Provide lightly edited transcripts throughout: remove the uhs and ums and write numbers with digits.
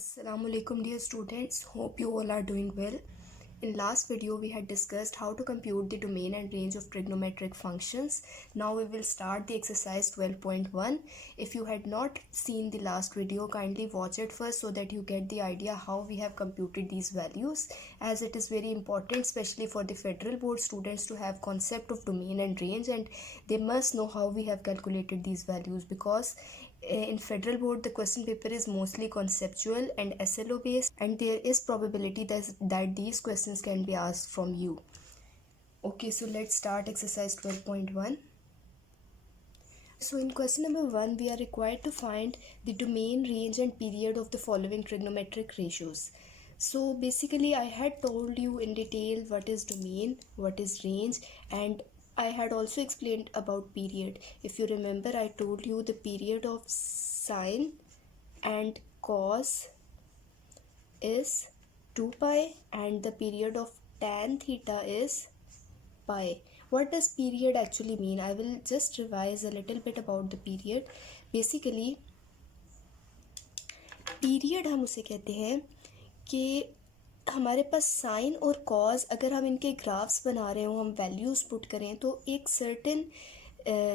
Assalamu alaikum dear students, hope you all are doing well. In last video we had discussed how to compute the domain and range of trigonometric functions. Now we will start the exercise 12.1. If you had not seen the last video, kindly watch it first so that you get the idea how we have computed these values, as it is very important especially for the federal board students to have concept of domain and range, and they must know how we have calculated these values, because in federal board the question paper is mostly conceptual and SLO based, and there is probability that these questions can be asked from you. Okay, so let's start exercise 12.1. So in question number 1 we are required to find the domain, range and period of the following trigonometric ratios. So basically I had told you in detail what is domain, what is range, and I had also explained about period. If you remember, I told you the period of sine and cos is 2 pi and the period of tan theta is pi. What does period actually mean? I will just revise a little bit about the period. Basically period हम उसे कहते हैं कि हमारे पास sign और cause, अगर हम इनके ग्राफ्स बना रहे हो, हम वैल्यूज़ पुट करें, तो एक सर्टेन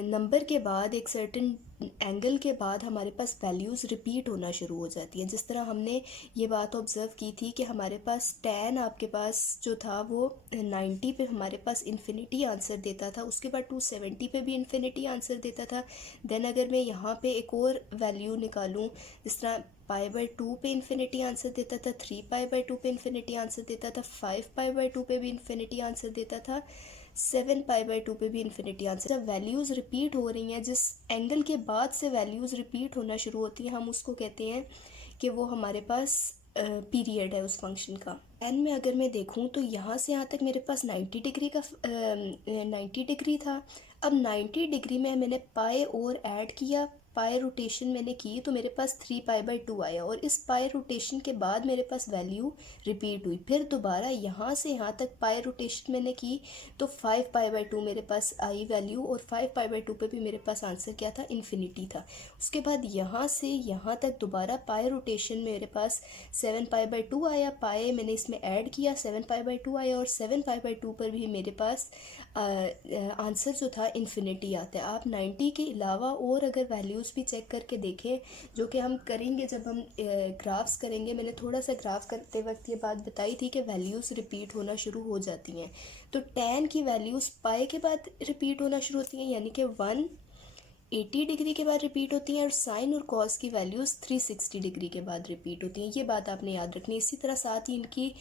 नंबर के बाद, एक सर्टेन एंगल के बाद हमारे पास वैल्यूज़ रिपीट होना शुरू हो जाती हैं. जिस तरह हमने ये बात ऑब्ज़र्व की थी कि हमारे पास tan आपके पास जो था वो 90 पे हमारे पास इन्फिनिटी आंसर देता था, उसके बाद 270 पे भी इन्फिनिटी आंसर देता था. देन अगर मैं यहाँ पे एक और वैल्यू निकालूँ, जिस तरह π/2 पे इन्फिनिटी आंसर देता था, 3π/2 पे इन्फिनिटी आंसर देता था, 5π/2 पे भी इन्फिनिटी आंसर देता था, 7π/2 पे भी इन्फिनिटी आंसर. जब वैल्यूज़ रिपीट हो रही हैं, जिस एंगल के बाद से वैल्यूज़ रिपीट होना शुरू होती हैं, हम उसको कहते हैं कि वो हमारे पास पीरियड है उस फंक्शन का. एन में अगर मैं देखूं तो यहाँ से यहाँ तक मेरे पास 90 डिग्री का 90 डिग्री था. अब 90 डिग्री में मैंने पाई और ऐड किया, पाई रोटेशन मैंने की, तो मेरे पास 3π/2 आया, और इस पाई रोटेशन के बाद मेरे पास वैल्यू रिपीट हुई. फिर दोबारा यहाँ से यहाँ तक पाई रोटेशन मैंने की तो 5π/2 मेरे पास आई वैल्यू, और 5π/2 पे भी मेरे पास आंसर क्या था, इन्फिनिटी था. उसके बाद यहाँ से यहाँ तक दोबारा पाई रोटेशन मेरे पास 7π/2 आया, पाई मैंने इसमें ऐड किया, 7π/2 आया, और 7π/2 पर भी मेरे पास आंसर जो था इन्फिनिटी आता है. आप 90 के अलावा और अगर वैल्यूज़ भी चेक करके देखें, जो कि हम करेंगे जब हम ग्राफ्स करेंगे. मैंने थोड़ा सा ग्राफ करते वक्त ये बात बताई थी कि वैल्यूज़ रिपीट होना शुरू हो जाती हैं. तो tan की वैल्यूज़ पाई के बाद रिपीट होना शुरू होती हैं, यानी कि 180 डिग्री के बाद रिपीट होती हैं, और साइन और कॉस की वैल्यूज़ 360 डिग्री के बाद रिपीट होती हैं. ये बात आपने याद रखनी. इसी तरह साथ ही इनकी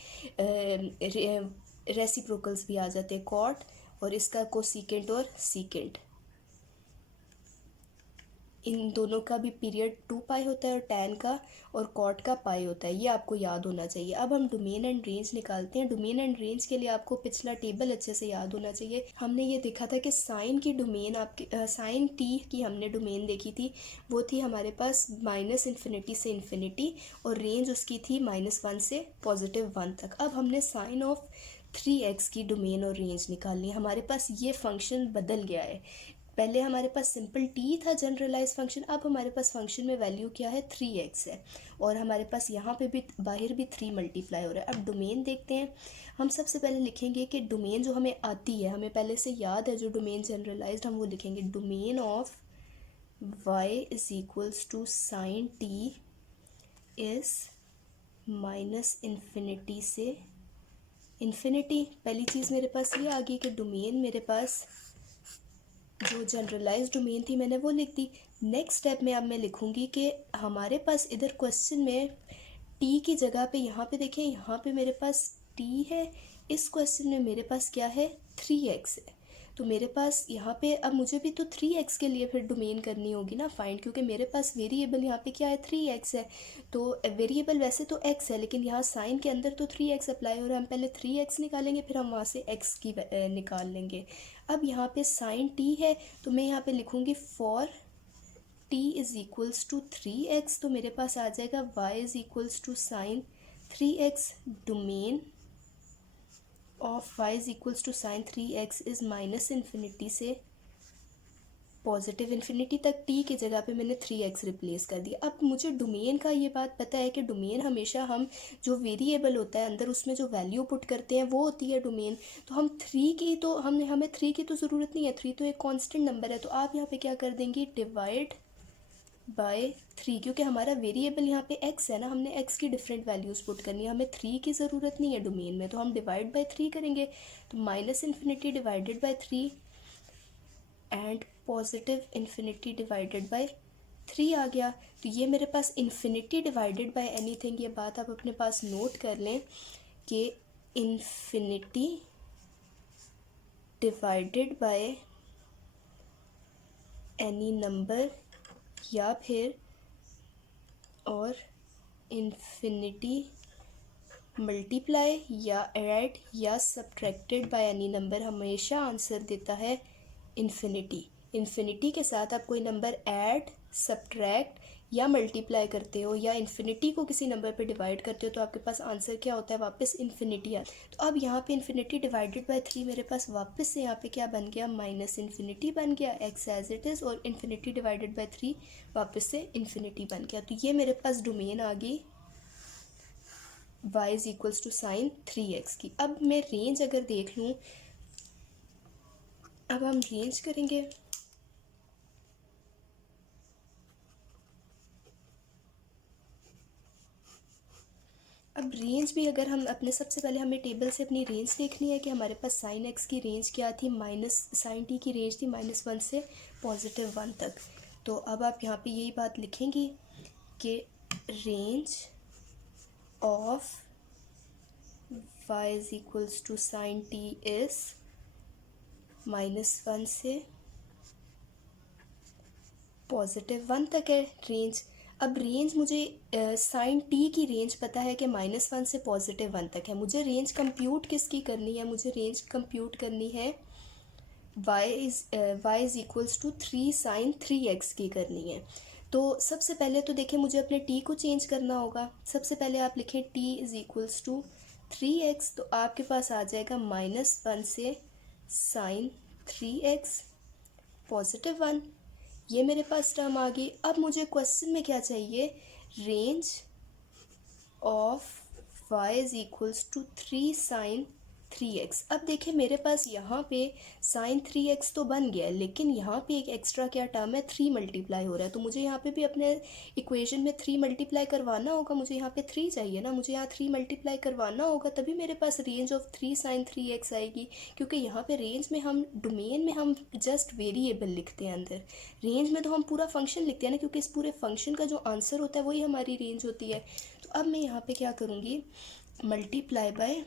रेसिप्रोकल्स भी आ जाते हैं, कॉट और इसका कोसिकेंट और सीकेंट. इन दोनों का भी पीरियड 2 पाई होता है, और tan का और कॉट का पाई होता है. ये आपको याद होना चाहिए. अब हम डोमेन एंड रेंज निकालते हैं. डोमेन एंड रेंज के लिए आपको पिछला टेबल अच्छे से याद होना चाहिए. हमने ये देखा था कि साइन की डोमेन आपकी साइन t की हमने डोमेन देखी थी, वो थी हमारे पास -इन्फिनिटी से इन्फिनिटी, और रेंज उसकी थी -1 से +1 तक. अब हमने साइन ऑफ 3x की डोमेन और रेंज निकालनी है. हमारे पास ये फंक्शन बदल गया है. पहले हमारे पास सिंपल t था, जनरलाइज फंक्शन. अब हमारे पास फंक्शन में वैल्यू क्या है, 3x है, और हमारे पास यहाँ पे भी बाहर भी 3 मल्टीप्लाई हो रहा है. अब डोमेन देखते हैं. हम सबसे पहले लिखेंगे कि डोमेन जो हमें आती है, हमें पहले से याद है जो डोमेन जनरलाइज्ड, हम वो लिखेंगे. Domain of y is equals to sine t is -infinity से इन्फिनिटी. पहली चीज़ मेरे पास ये आ गई कि डोमेन मेरे पास जो जनरलाइज डोमेन थी मैंने वो लिख दी. नेक्स्ट स्टेप में अब मैं लिखूँगी कि हमारे पास इधर क्वेश्चन में t की जगह पे, यहाँ पे देखें, यहाँ पे मेरे पास t है, इस क्वेश्चन में मेरे पास क्या है, 3x है. तो मेरे पास यहाँ पे अब मुझे भी तो 3x के लिए फिर डोमेन करनी होगी ना फाइंड, क्योंकि मेरे पास वेरिएबल यहाँ पे क्या है, 3x है. तो वेरिएबल वैसे तो x है, लेकिन यहाँ साइन के अंदर तो 3x अप्लाई हो रहा है. हम पहले 3x निकालेंगे, फिर हम वहाँ से x की निकाल लेंगे. अब यहाँ पे साइन t है, तो मैं यहाँ पे लिखूँगी for t is equals to 3x. तो मेरे पास आ जाएगा y is equals to sine 3x. Domain of y is equals to sine 3x is -infinity से पॉजिटिव इन्फिनिटी तक, टी की जगह पे मैंने 3x रिप्लेस कर दिया। अब मुझे डोमेन का ये बात पता है कि डोमेन हमेशा हम जो वेरिएबल होता है अंदर उसमें जो वैल्यू पुट करते हैं वो होती है डोमेन। तो हम 3 की तो हमें 3 की तो ज़रूरत नहीं है, 3 तो एक कांस्टेंट नंबर है। तो आप यहाँ पे क्या कर देंगे, डिवाइड बाय 3, क्योंकि हमारा वेरिएबल यहाँ पे x है ना, हमने x की डिफरेंट वैल्यूज़ पुट करनी है, हमें 3 की ज़रूरत नहीं है डोमेन में, तो हम डिवाइड बाय 3 करेंगे। तो minus infinity divided by 3 and positive infinity divided by 3 आ गया। तो ये मेरे पास इन्फिनिटी डिवाइडेड बाय एनीथिंग, ये बात आप अपने पास नोट कर लें कि infinity divided by any number या फिर और इन्फिनिटी मल्टीप्लाई या ऐड या सब्ट्रैक्टेड बाय एनी नंबर हमेशा आंसर देता है इन्फिनिटी। इन्फिनिटी के साथ आप कोई नंबर ऐड, सब्ट्रैक्ट या मल्टीप्लाई करते हो या इन्फिनिटी को किसी नंबर पे डिवाइड करते हो तो आपके पास आंसर क्या होता है, वापस इन्फिनिटी आता है। तो अब यहाँ पे इन्फिनिटी डिवाइडेड बाय 3 मेरे पास वापस से यहाँ पे क्या बन गया, माइनस इन्फिनिटी बन गया, एक्स एज इट इज़, और इन्फिनिटी डिवाइडेड बाय 3 वापस से इन्फिनिटी बन गया। तो ये मेरे पास डोमेन आ गई y is equals to sine 3x की। अब मैं रेंज अगर देख लूँ, अब हम रेंज करेंगे। अब रेंज भी अगर हम अपने, सबसे पहले हमें टेबल से अपनी रेंज देखनी है कि हमारे पास साइन x की रेंज क्या थी, माइनस साइन t की रेंज थी -1 से +1 तक। तो अब आप यहाँ पे यही बात लिखेंगी कि range of y is equals to sine t is -1 से +1 तक है रेंज। अब रेंज मुझे साइन टी की रेंज पता है कि -1 से +1 तक है। मुझे रेंज कंप्यूट किसकी करनी है, मुझे रेंज कंप्यूट करनी है y is equals to 3 sine 3x की करनी है। तो सबसे पहले तो देखें मुझे अपने t को चेंज करना होगा। सबसे पहले आप लिखें t is equals to 3x, तो आपके पास आ जाएगा -1 से साइन 3x +1, ये मेरे पास टर्म आ गई। अब मुझे क्वेश्चन में क्या चाहिए, range of y is equals to 3 sine 3x। अब देखिए मेरे पास यहाँ पे साइन 3x तो बन गया है, लेकिन यहाँ पे एक एक्स्ट्रा क्या टर्म है, 3 मल्टीप्लाई हो रहा है। तो मुझे यहाँ पे भी अपने इक्वेशन में 3 मल्टीप्लाई करवाना होगा, मुझे यहाँ पे 3 चाहिए ना, मुझे यहाँ 3 मल्टीप्लाई करवाना होगा, तभी मेरे पास रेंज ऑफ 3 साइन 3x आएगी। क्योंकि यहाँ पे रेंज में हम, डोमेन में हम जस्ट वेरिएबल लिखते हैं, अंदर रेंज में तो हम पूरा फंक्शन लिखते हैं ना, क्योंकि इस पूरे फंक्शन का जो आंसर होता है वही हमारी रेंज होती है। तो अब मैं यहाँ पे क्या करूँगी, मल्टीप्लाई बाय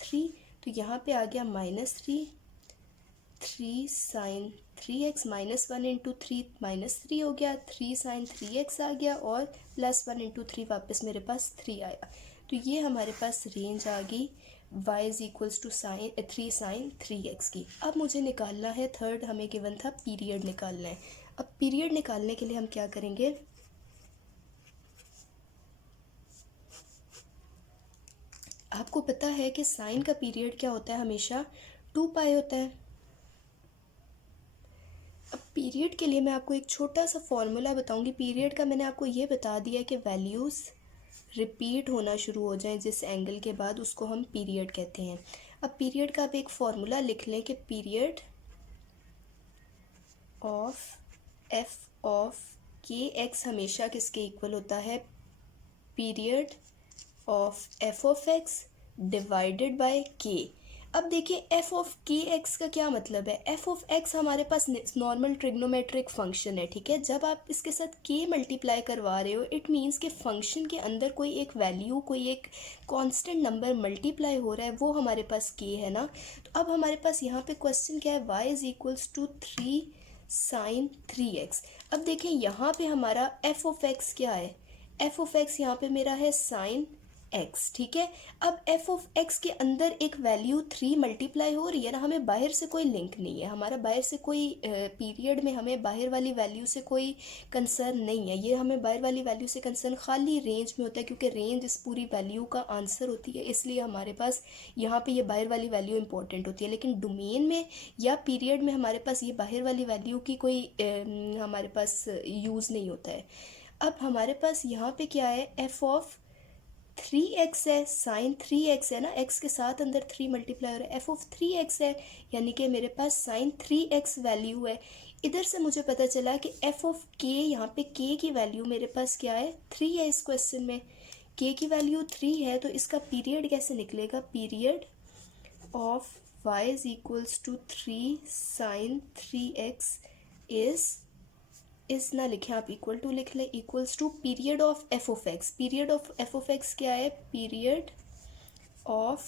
3, तो यहाँ पे आ गया -3 साइन 3x, -1 इंटू 3 -3 हो गया, 3 साइन 3x आ गया, और +1 इंटू 3 वापस मेरे पास 3 आया। तो ये हमारे पास रेंज आ गई y is equals to 3 sine 3x की। अब मुझे निकालना है, थर्ड हमें गिवन था पीरियड निकालना है। अब पीरियड निकालने के लिए हम क्या करेंगे, आपको पता है कि साइन का पीरियड क्या होता है, हमेशा 2π होता है। अब पीरियड के लिए मैं आपको एक छोटा सा फॉर्मूला बताऊंगी। पीरियड का मैंने आपको ये बता दिया कि वैल्यूज़ रिपीट होना शुरू हो जाएं जिस एंगल के बाद, उसको हम पीरियड कहते हैं। अब पीरियड का आप एक फॉर्मूला लिख लें कि period of F of k x हमेशा किसके इक्वल होता है, period of F of x divided by के। अब देखिए एफ ऑफ के एक्स का क्या मतलब है, एफ ऑफ एक्स हमारे पास नॉर्मल ट्रिग्नोमेट्रिक फंक्शन है, ठीक है। जब आप इसके साथ के मल्टीप्लाई करवा रहे हो, इट मीन्स कि फंक्शन के अंदर कोई एक वैल्यू, कोई एक कांस्टेंट नंबर मल्टीप्लाई हो रहा है, वो हमारे पास के है ना। तो अब हमारे पास यहाँ पे क्वेश्चन क्या है, y is equals to 3 sine 3x। अब देखें यहाँ पे हमारा एफ ऑफ एक्स क्या है, एफ ऑफ एक्स यहाँ पे मेरा है साइन एक्स, ठीक है। अब एफ ऑफ एक्स के अंदर एक वैल्यू 3 मल्टीप्लाई हो रही है ना, हमें बाहर से कोई लिंक नहीं है, हमारा बाहर से कोई पीरियड में हमें बाहर वाली वैल्यू से कोई कंसर्न नहीं है। ये हमें बाहर वाली वैल्यू से कंसर्न खाली रेंज में होता है, क्योंकि रेंज इस पूरी वैल्यू का आंसर होती है, इसलिए हमारे पास यहाँ पे ये बाहर वाली वैल्यू इंपॉर्टेंट होती है। लेकिन डोमेन में या पीरियड में हमारे पास ये बाहर वाली वैल्यू की कोई हमारे पास यूज़ नहीं होता है। अब हमारे पास यहाँ पे क्या है, एफ ऑफ 3x है, साइन 3x है ना, x के साथ अंदर 3 मल्टीप्लाई हो रहा है, एफ ऑफ 3x है, यानी कि मेरे पास साइन 3x वैल्यू है। इधर से मुझे पता चला कि एफ ऑफ k, यहाँ पे k की वैल्यू मेरे पास क्या है, 3 है। इस क्वेश्चन में k की वैल्यू 3 है, तो इसका पीरियड कैसे निकलेगा, period of y is equals to 3 sine 3x इस ना लिखें आप, इक्वल टू लिख लें, equals to period of F of X. Period of F of X क्या है, period of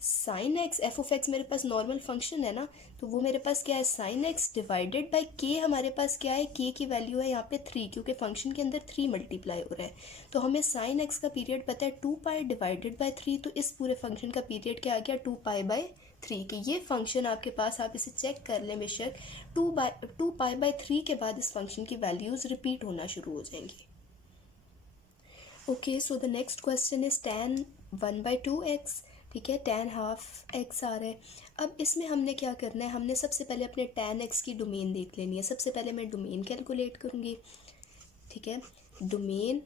sine X. F of X मेरे पास नॉर्मल फंक्शन है ना, तो वो मेरे पास क्या है, साइन एक्स डिवाइडेड बाई के। हमारे पास क्या है, के की वैल्यू है यहाँ पे 3, क्योंकि फंक्शन के अंदर 3 मल्टीप्लाई हो रहा है। तो हमें साइन एक्स का पीरियड पता है 2 पाई डिवाइडेड बाई 3, तो इस पूरे फंक्शन का पीरियड क्या आ गया, 2 पाई बाई 3 के। ये फंक्शन आपके पास, आप इसे चेक कर लें बेशक, 2 पाई बाई 3 के बाद इस फंक्शन की वैल्यूज़ रिपीट होना शुरू हो जाएंगी। Okay, so the next question is tan 1/2x, ठीक है, tan हाफ x आ रहा है। अब इसमें हमने क्या करना है, हमने सबसे पहले अपने tan x की डोमेन देख लेनी है। सबसे पहले मैं डोमेन कैलकुलेट करूँगी, ठीक है। Domain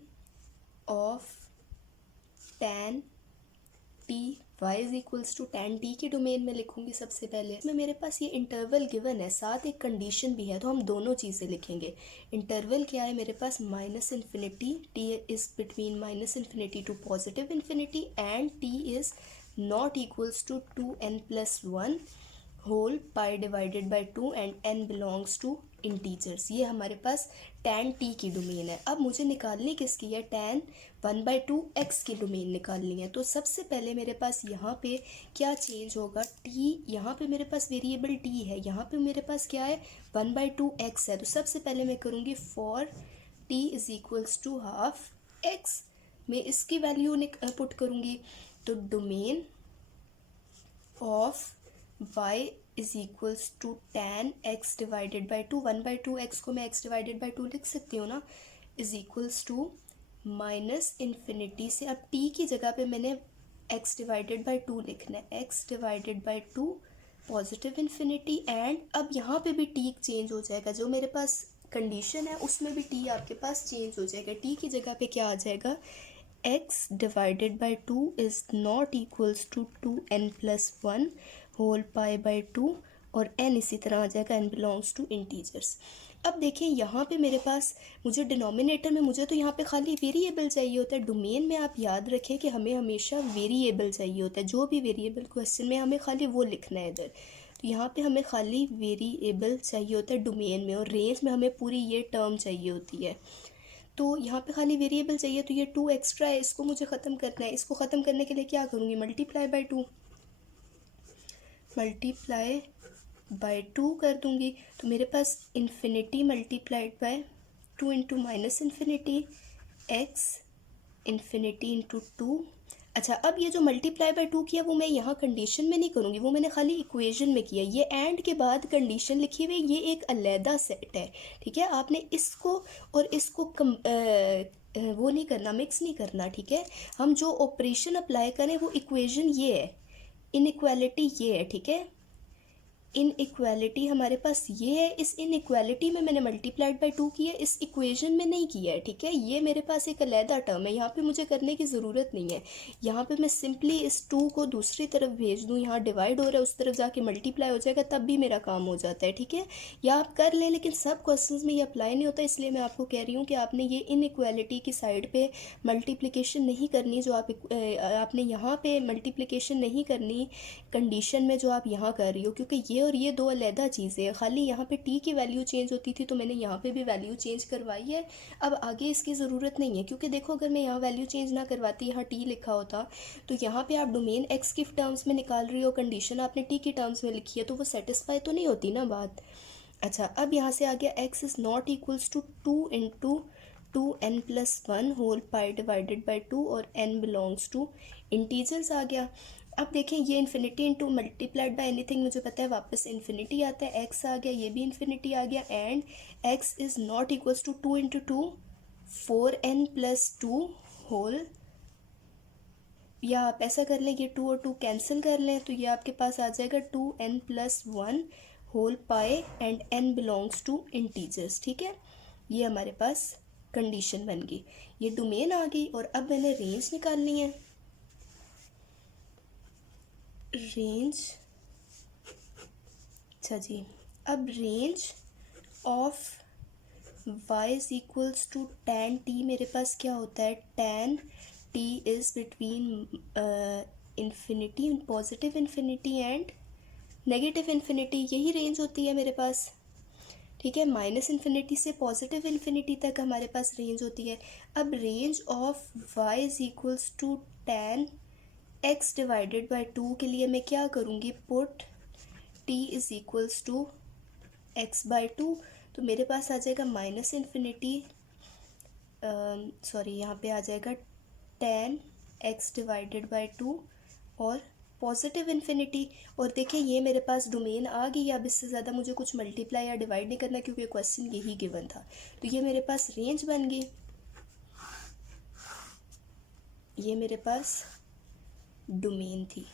of tan t y is equals to tan t की डोमेन में लिखूंगी सबसे पहले। इसमें मेरे पास ये इंटरवल गिवन है, साथ एक कंडीशन भी है, तो हम दोनों चीज़ें लिखेंगे। इंटरवल क्या है मेरे पास, minus infinity, t is between minus infinity to positive infinity, and t is not equals to 2n+1 whole pi divided by 2 and n belongs to integers. ये हमारे पास tan t की डोमेन है। अब मुझे निकालनी किसकी है, tan 1/2x की डोमेन निकालनी है। तो सबसे पहले मेरे पास यहाँ पे क्या चेंज होगा, t, यहाँ पे मेरे पास वेरिएबल t है, यहाँ पे मेरे पास क्या है, 1/2x है। तो सबसे पहले मैं करूँगी for t is equals to half x, मैं इसकी वैल्यू पुट करूँगी। तो domain of y is equals to tan x divided by 2, 1/2x को मैं x डिवाइडेड बाई 2 लिख सकती हूँ ना, is equals to minus infinity से, अब t की जगह पे मैंने x डिवाइडेड बाई 2 लिखना है, x divided by 2 positive infinity, and अब यहाँ पे भी t चेंज हो जाएगा, जो मेरे पास कंडीशन है उसमें भी t आपके पास चेंज हो जाएगा। t की जगह पे क्या आ जाएगा, x divided by 2 is not equals to 2n+1 whole pi by 2, और n इसी तरह आ जाएगा, n बिलोंग्स टू इंटीजर्स। अब देखें यहाँ पे मेरे पास, मुझे डिनोमिनेटर में, मुझे तो यहाँ पे खाली वेरिएबल चाहिए होता है। डोमेन में आप याद रखें कि हमें हमेशा वेरिएबल चाहिए होता है, जो भी वेरिएबल क्वेश्चन में हमें खाली वो लिखना है इधर। तो यहाँ पे हमें खाली वेरिएबल चाहिए होता है डोमेन में, और रेंज में हमें पूरी ये टर्म चाहिए होती है। तो यहाँ पे खाली वेरिएबल चाहिए, तो ये 2 एक्स्ट्रा है, इसको मुझे ख़त्म करना है। इसको ख़त्म करने के लिए क्या करूँगी, मल्टीप्लाई बाई 2, मल्टीप्लाई बाई 2 कर दूँगी। तो मेरे पास infinity multiplied by 2 into minus infinity x infinity into 2। अच्छा, अब ये जो मल्टीप्लाई बाय 2 किया वो मैं यहाँ कंडीशन में नहीं करूँगी, वो मैंने खाली इक्वेशन में किया। ये एंड के बाद कंडीशन लिखी हुई, ये एक अलहदा सेट है, ठीक है। आपने इसको और इसको वो नहीं करना, मिक्स नहीं करना, ठीक है। हम जो ऑपरेशन अप्लाई करें वो इक्वेशन ये है, इनइक्वालिटी ये है, ठीक है। इनइक्वालिटी हमारे पास ये है, इस इनइक्वालिटी में मैंने मल्टीप्लाइड बाई 2 किया है, इस इक्वेशन में नहीं किया है, ठीक है। ये मेरे पास एक अलहदा टर्म है, यहाँ पे मुझे करने की ज़रूरत नहीं है। यहाँ पे मैं सिंपली इस 2 को दूसरी तरफ भेज दूँ, यहाँ डिवाइड हो रहा है, उस तरफ जाके मल्टीप्लाई हो जाएगा, तब भी मेरा काम हो जाता है, ठीक है। या आप कर लें, लेकिन सब क्वेश्चंस में ये अप्लाई नहीं होता, इसलिए मैं आपको कह रही हूँ कि आपने ये इनइक्वालिटी की साइड पर मल्टीप्लिकेशन नहीं करनी, जो आपने यहाँ पर मल्टीप्लिकेशन नहीं करनी कंडीशन में, जो आप यहाँ कर रही हो, क्योंकि ये और ये दो अलहदा चीज़ें हैं। खाली यहाँ पे t की वैल्यू चेंज होती थी, तो मैंने यहाँ पे भी वैल्यू चेंज करवाई है। अब आगे इसकी ज़रूरत नहीं है, क्योंकि देखो अगर मैं यहाँ वैल्यू चेंज ना करवाती, यहाँ t लिखा होता, तो यहाँ पे आप डोमेन x की टर्म्स में निकाल रही हो, कंडीशन आपने t की टर्म्स में लिखी है, तो वो सेटिस्फाई तो नहीं होती ना बात। अच्छा, अब यहाँ से आ गया x is not equals to 2 into n+1 whole pi divided by 2 और n बिलोंग्स टू इंटीजर्स आ गया। अब देखें ये infinity into multiplied by anything मुझे पता है वापस इन्फिनिटी आता है, x आ गया, ये भी इन्फिनिटी आ गया, and x is not equals to 2 into 2 4n+2 whole, या आप ऐसा कर लें ये 2 और 2 कैंसिल कर लें तो ये आपके पास आ जाएगा 2n+1 whole pi and n belongs to integers. ठीक है, ये हमारे पास कंडीशन बन गई, ये डोमेन आ गई। और अब मैंने रेंज निकालनी है। रेंज, अच्छा जी, अब range of y is equals to tan t मेरे पास क्या होता है, tan t is between infinity, positive infinity and negative infinity, यही रेंज होती है मेरे पास। ठीक है, माइनस इन्फिनिटी से पॉजिटिव इन्फिनिटी तक हमारे पास रेंज होती है। अब range of y is equals to tan x divided by 2 के लिए मैं क्या करूँगी, put t is equals to x by 2, तो मेरे पास आ जाएगा माइनस इन्फिनिटी, सॉरी यहाँ पे आ जाएगा tan x डिवाइडेड बाई 2 और पॉजिटिव इन्फिनिटी। और देखिए ये मेरे पास डोमेन आ गई। अब इससे ज़्यादा मुझे कुछ मल्टीप्लाई या डिवाइड नहीं करना क्योंकि क्वेश्चन यही गिवन था, तो ये मेरे पास रेंज बन गई, ये मेरे पास डोमेन थी।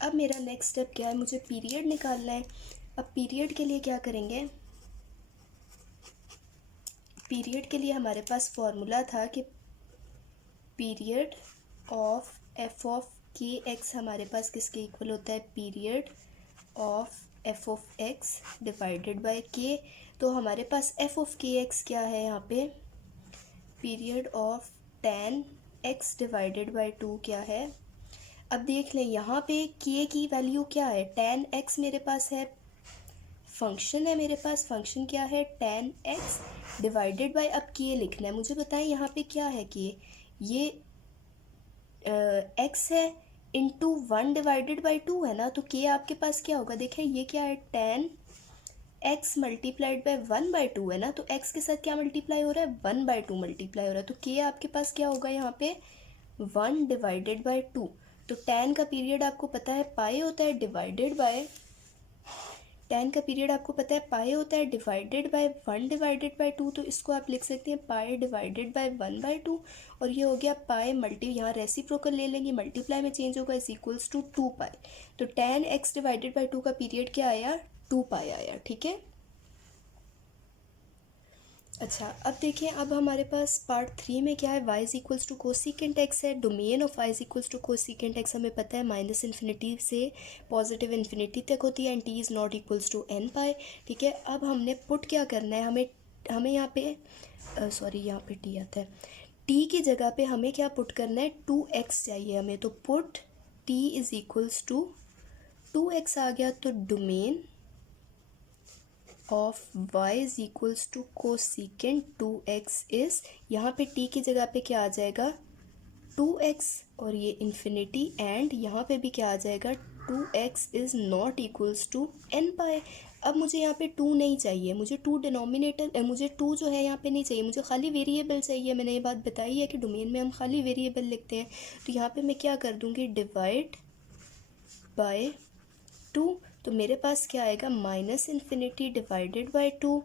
अब मेरा नेक्स्ट स्टेप क्या है, मुझे पीरियड निकालना है। अब पीरियड के लिए क्या करेंगे, पीरियड के लिए हमारे पास फॉर्मूला था कि period of F of k x हमारे पास किसके इक्वल होता है, period of F of x divided by के। तो हमारे पास एफ ऑफ के एक्स क्या है यहाँ पे, period of tan x divided by 2 क्या है। अब देख लें यहाँ पे k की वैल्यू क्या है, tan x मेरे पास है, फंक्शन है मेरे पास, फंक्शन क्या है tan x डिवाइडेड बाय, अब k लिखना है। मुझे बताएं यहाँ पे क्या है k, ये x है इंटू 1 डिवाइडेड बाई 2 है ना, तो k आपके पास क्या होगा, देखें ये क्या है, tan x मल्टीप्लाइड बाय 1/2 है ना, तो x के साथ क्या मल्टीप्लाई हो रहा है, 1/2 मल्टीप्लाई हो रहा है, तो k आपके पास क्या होगा यहाँ पे 1 डिवाइडेड बाय 2। तो tan का पीरियड आपको पता है पाई होता है डिवाइडेड बाय, tan का पीरियड आपको पता है पाई होता है डिवाइडेड बाय 1 डिवाइडेड बाय 2, तो इसको आप लिख सकते हैं पाई डिवाइडेड बाय 1/2, और ये हो गया पाई मल्टी, यहाँ रेसिप्रोकल ले लेंगे, मल्टीप्लाई में चेंज होगा, इज इक्वल्स टू 2 पाई। तो tan x डिवाइडेड बाय 2 का पीरियड क्या आया, 2 पाई आया। ठीक है, अच्छा अब देखिए, अब हमारे पास पार्ट 3 में क्या है, y is equals to cosecant x है, domain of y is equals to cosecant x हमें पता है माइनस इन्फिनिटी से पॉजिटिव इन्फिनिटी तक होती है, and t is not equals to n pi. ठीक है, अब हमने पुट क्या करना है, हमें यहाँ पे सॉरी यहाँ पे t आता है, t की जगह पे हमें क्या पुट करना है, 2x चाहिए हमें, तो put t is equals to 2x आ गया, तो domain of y is equals to cosecant 2x is, यहाँ पे t की जगह पे क्या आ जाएगा 2x और ये इन्फिनिटी, एंड यहाँ पे भी क्या आ जाएगा 2x is not equals to n pi. अब मुझे यहाँ पे 2 नहीं चाहिए, मुझे 2 डिनोमिनेटर, मुझे 2 जो है यहाँ पे नहीं चाहिए, मुझे खाली वेरिएबल चाहिए। मैंने ये बात बताई है कि डोमेन में हम खाली वेरिएबल लिखते हैं, तो यहाँ पे मैं क्या कर दूँगी, डिवाइड बाय 2, तो मेरे पास क्या आएगा minus infinity divided by 2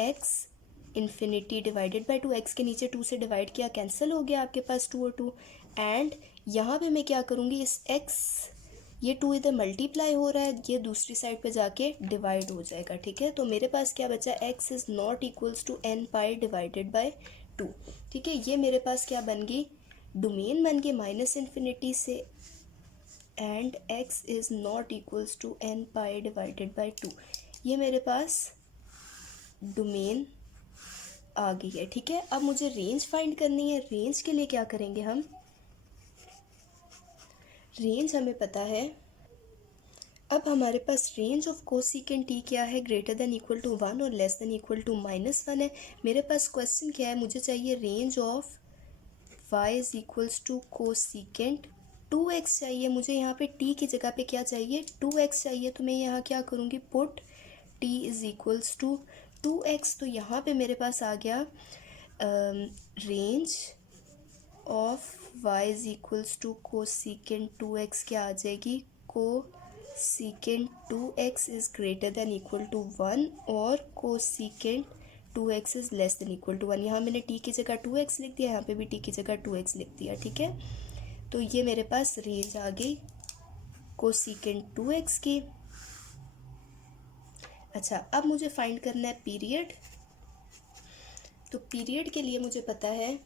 x infinity divided by 2, x के नीचे 2 से डिवाइड किया, कैंसिल हो गया आपके पास 2 और 2, एंड यहाँ पे मैं क्या करूँगी, इस x, ये 2 इधर मल्टीप्लाई हो रहा है, ये दूसरी साइड पे जाके डिवाइड हो जाएगा। ठीक है, तो मेरे पास क्या बचा, x is not equals to n pi divided by 2। ठीक है, ये मेरे पास क्या बन गई, डोमेन बन गई माइनस इन्फिनिटी से, and x is not equals to n pi divided by 2, ये मेरे पास डोमेन आ गई है। ठीक है, अब मुझे रेंज फाइंड करनी है। रेंज के लिए क्या करेंगे हम, रेंज हमें पता है, अब हमारे पास रेंज ऑफ कोसिकेंट t क्या है, ग्रेटर देन इक्वल टू 1 और लेस देन इक्वल टू -1 है। मेरे पास क्वेश्चन क्या है, मुझे चाहिए range of y is equals to cosecant 2x चाहिए, मुझे यहाँ पे t की जगह पे क्या चाहिए 2x चाहिए, तो मैं यहाँ क्या करूँगी, put t is equals to 2x, तो यहाँ पे मेरे पास आ गया range of y is equals to cosecant 2x क्या आ जाएगी, cosecant 2x is greater than equal to 1 और cosecant 2x is less than equal to 1। यहाँ मैंने t की जगह 2x लिख दिया, यहाँ पे भी t की जगह 2x लिख दिया, ठीक है। तो ये मेरे पास रेंज आ गई कोसिकेंट 2x की। अच्छा, अब मुझे फाइंड करना है पीरियड। तो पीरियड के लिए मुझे पता है,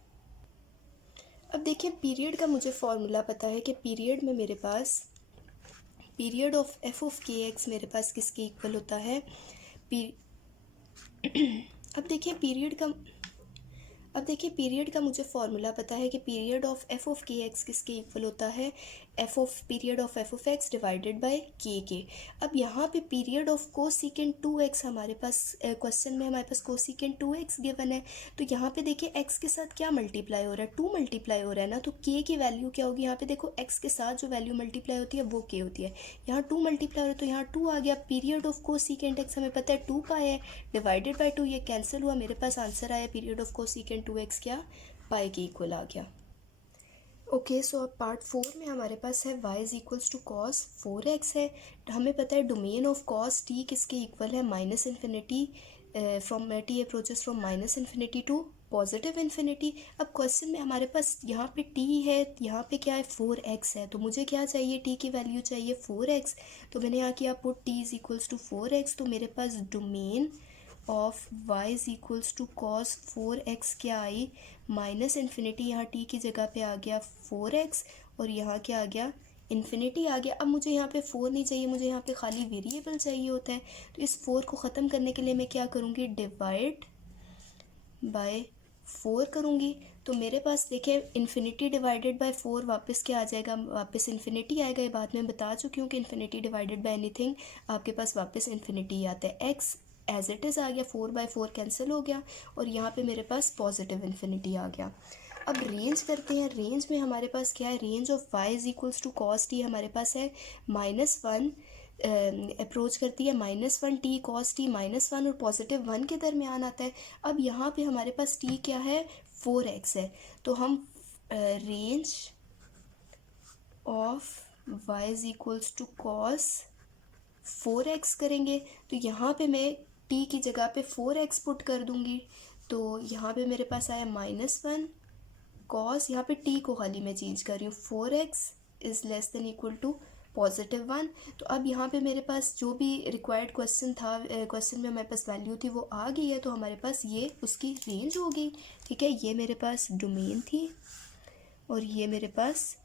अब देखिए पीरियड का मुझे फॉर्मूला पता है कि पीरियड में मेरे पास period of F of k x मेरे पास किसके इक्वल होता है, अब देखिए पीरियड का मुझे फॉर्मूला पता है कि period of F of k x किसके इक्वल होता है, period of F of x divided by के। अब यहाँ पे पीरियड ऑफ कोसिकेंट 2x हमारे पास क्वेश्चन में हमारे पास कोसिकेंट 2x गिवन है। तो यहाँ पे देखिए x के साथ क्या मल्टीप्लाई हो रहा है, 2 मल्टीप्लाई हो रहा है ना, तो k की वैल्यू क्या होगी, यहाँ पे देखो x के साथ जो वैल्यू मल्टीप्लाई होती है वो k होती है, यहाँ 2 मल्टीप्लाई हो रहा है तो यहाँ 2 आ गया। पीरियड ऑफ कोसिकेंट x हमें पता है 2 पाई है, डिवाइडेड बाय 2, ये कैंसिल हुआ, मेरे पास आंसर आया पीरियड ऑफ कोसिकेंट 2x क्या, पाई के इक्वल आ गया। ओके, सो अब पार्ट 4 में हमारे पास है y is equals to cos 4x है। हमें पता है डोमेन ऑफ कॉस t किसके इक्वल है, minus infinity from t approaches from minus infinity to positive infinity. अब क्वेश्चन में हमारे पास यहाँ पे t है, यहाँ पे क्या है 4x है, तो मुझे क्या चाहिए, t की वैल्यू चाहिए 4x। तो मैंने यहाँ किया put t is equals to 4x, तो मेरे पास domain of y is equals to cos 4x क्या आई, माइनस इन्फिनिटी, यहाँ t की जगह पे आ गया 4x और यहाँ क्या आ गया, इन्फिनिटी आ गया। अब मुझे यहाँ पे 4 नहीं चाहिए, मुझे यहाँ पे खाली वेरिएबल चाहिए होता है। तो इस 4 को ख़त्म करने के लिए मैं क्या करूँगी, डिवाइड बाय 4 करूँगी। तो मेरे पास देखिए इन्फिनिटी डिवाइडेड बाय 4 वापस क्या आ जाएगा, वापस इन्फिनिटी आएगा। ये बात मैं बता चुकी हूँ कि इन्फिनिटी डिवाइडेड बाय एनीथिंग आपके पास वापस इन्फिनिटी आता है। x एज इट इज़ आ गया, 4/4 कैंसिल हो गया और यहाँ पे मेरे पास पॉजिटिव इन्फिनिटी आ गया। अब रेंज करते हैं, रेंज में हमारे पास क्या है, range of y is equals to cos T हमारे पास है -1 अप्रोच करती है -1 t कॉस टी -1 और पॉजिटिव 1 के दरमियान आता है। अब यहाँ पे हमारे पास t क्या है, 4x है, तो हम range of y is equals to cos 4x करेंगे। तो यहाँ पे मैं t की जगह पे 4x पुट कर दूँगी, तो यहाँ पे मेरे पास आया -1 कॉस, यहाँ पे t को खाली मैं चेंज कर रही हूँ, 4x is less than equal to +1। तो अब यहाँ पे मेरे पास जो भी रिक्वायर्ड क्वेश्चन था, क्वेश्चन में हमारे पास वैल्यू थी वो आ गई है, तो हमारे पास ये उसकी रेंज हो गई, ठीक है। ये मेरे पास डोमेन थी और ये मेरे पास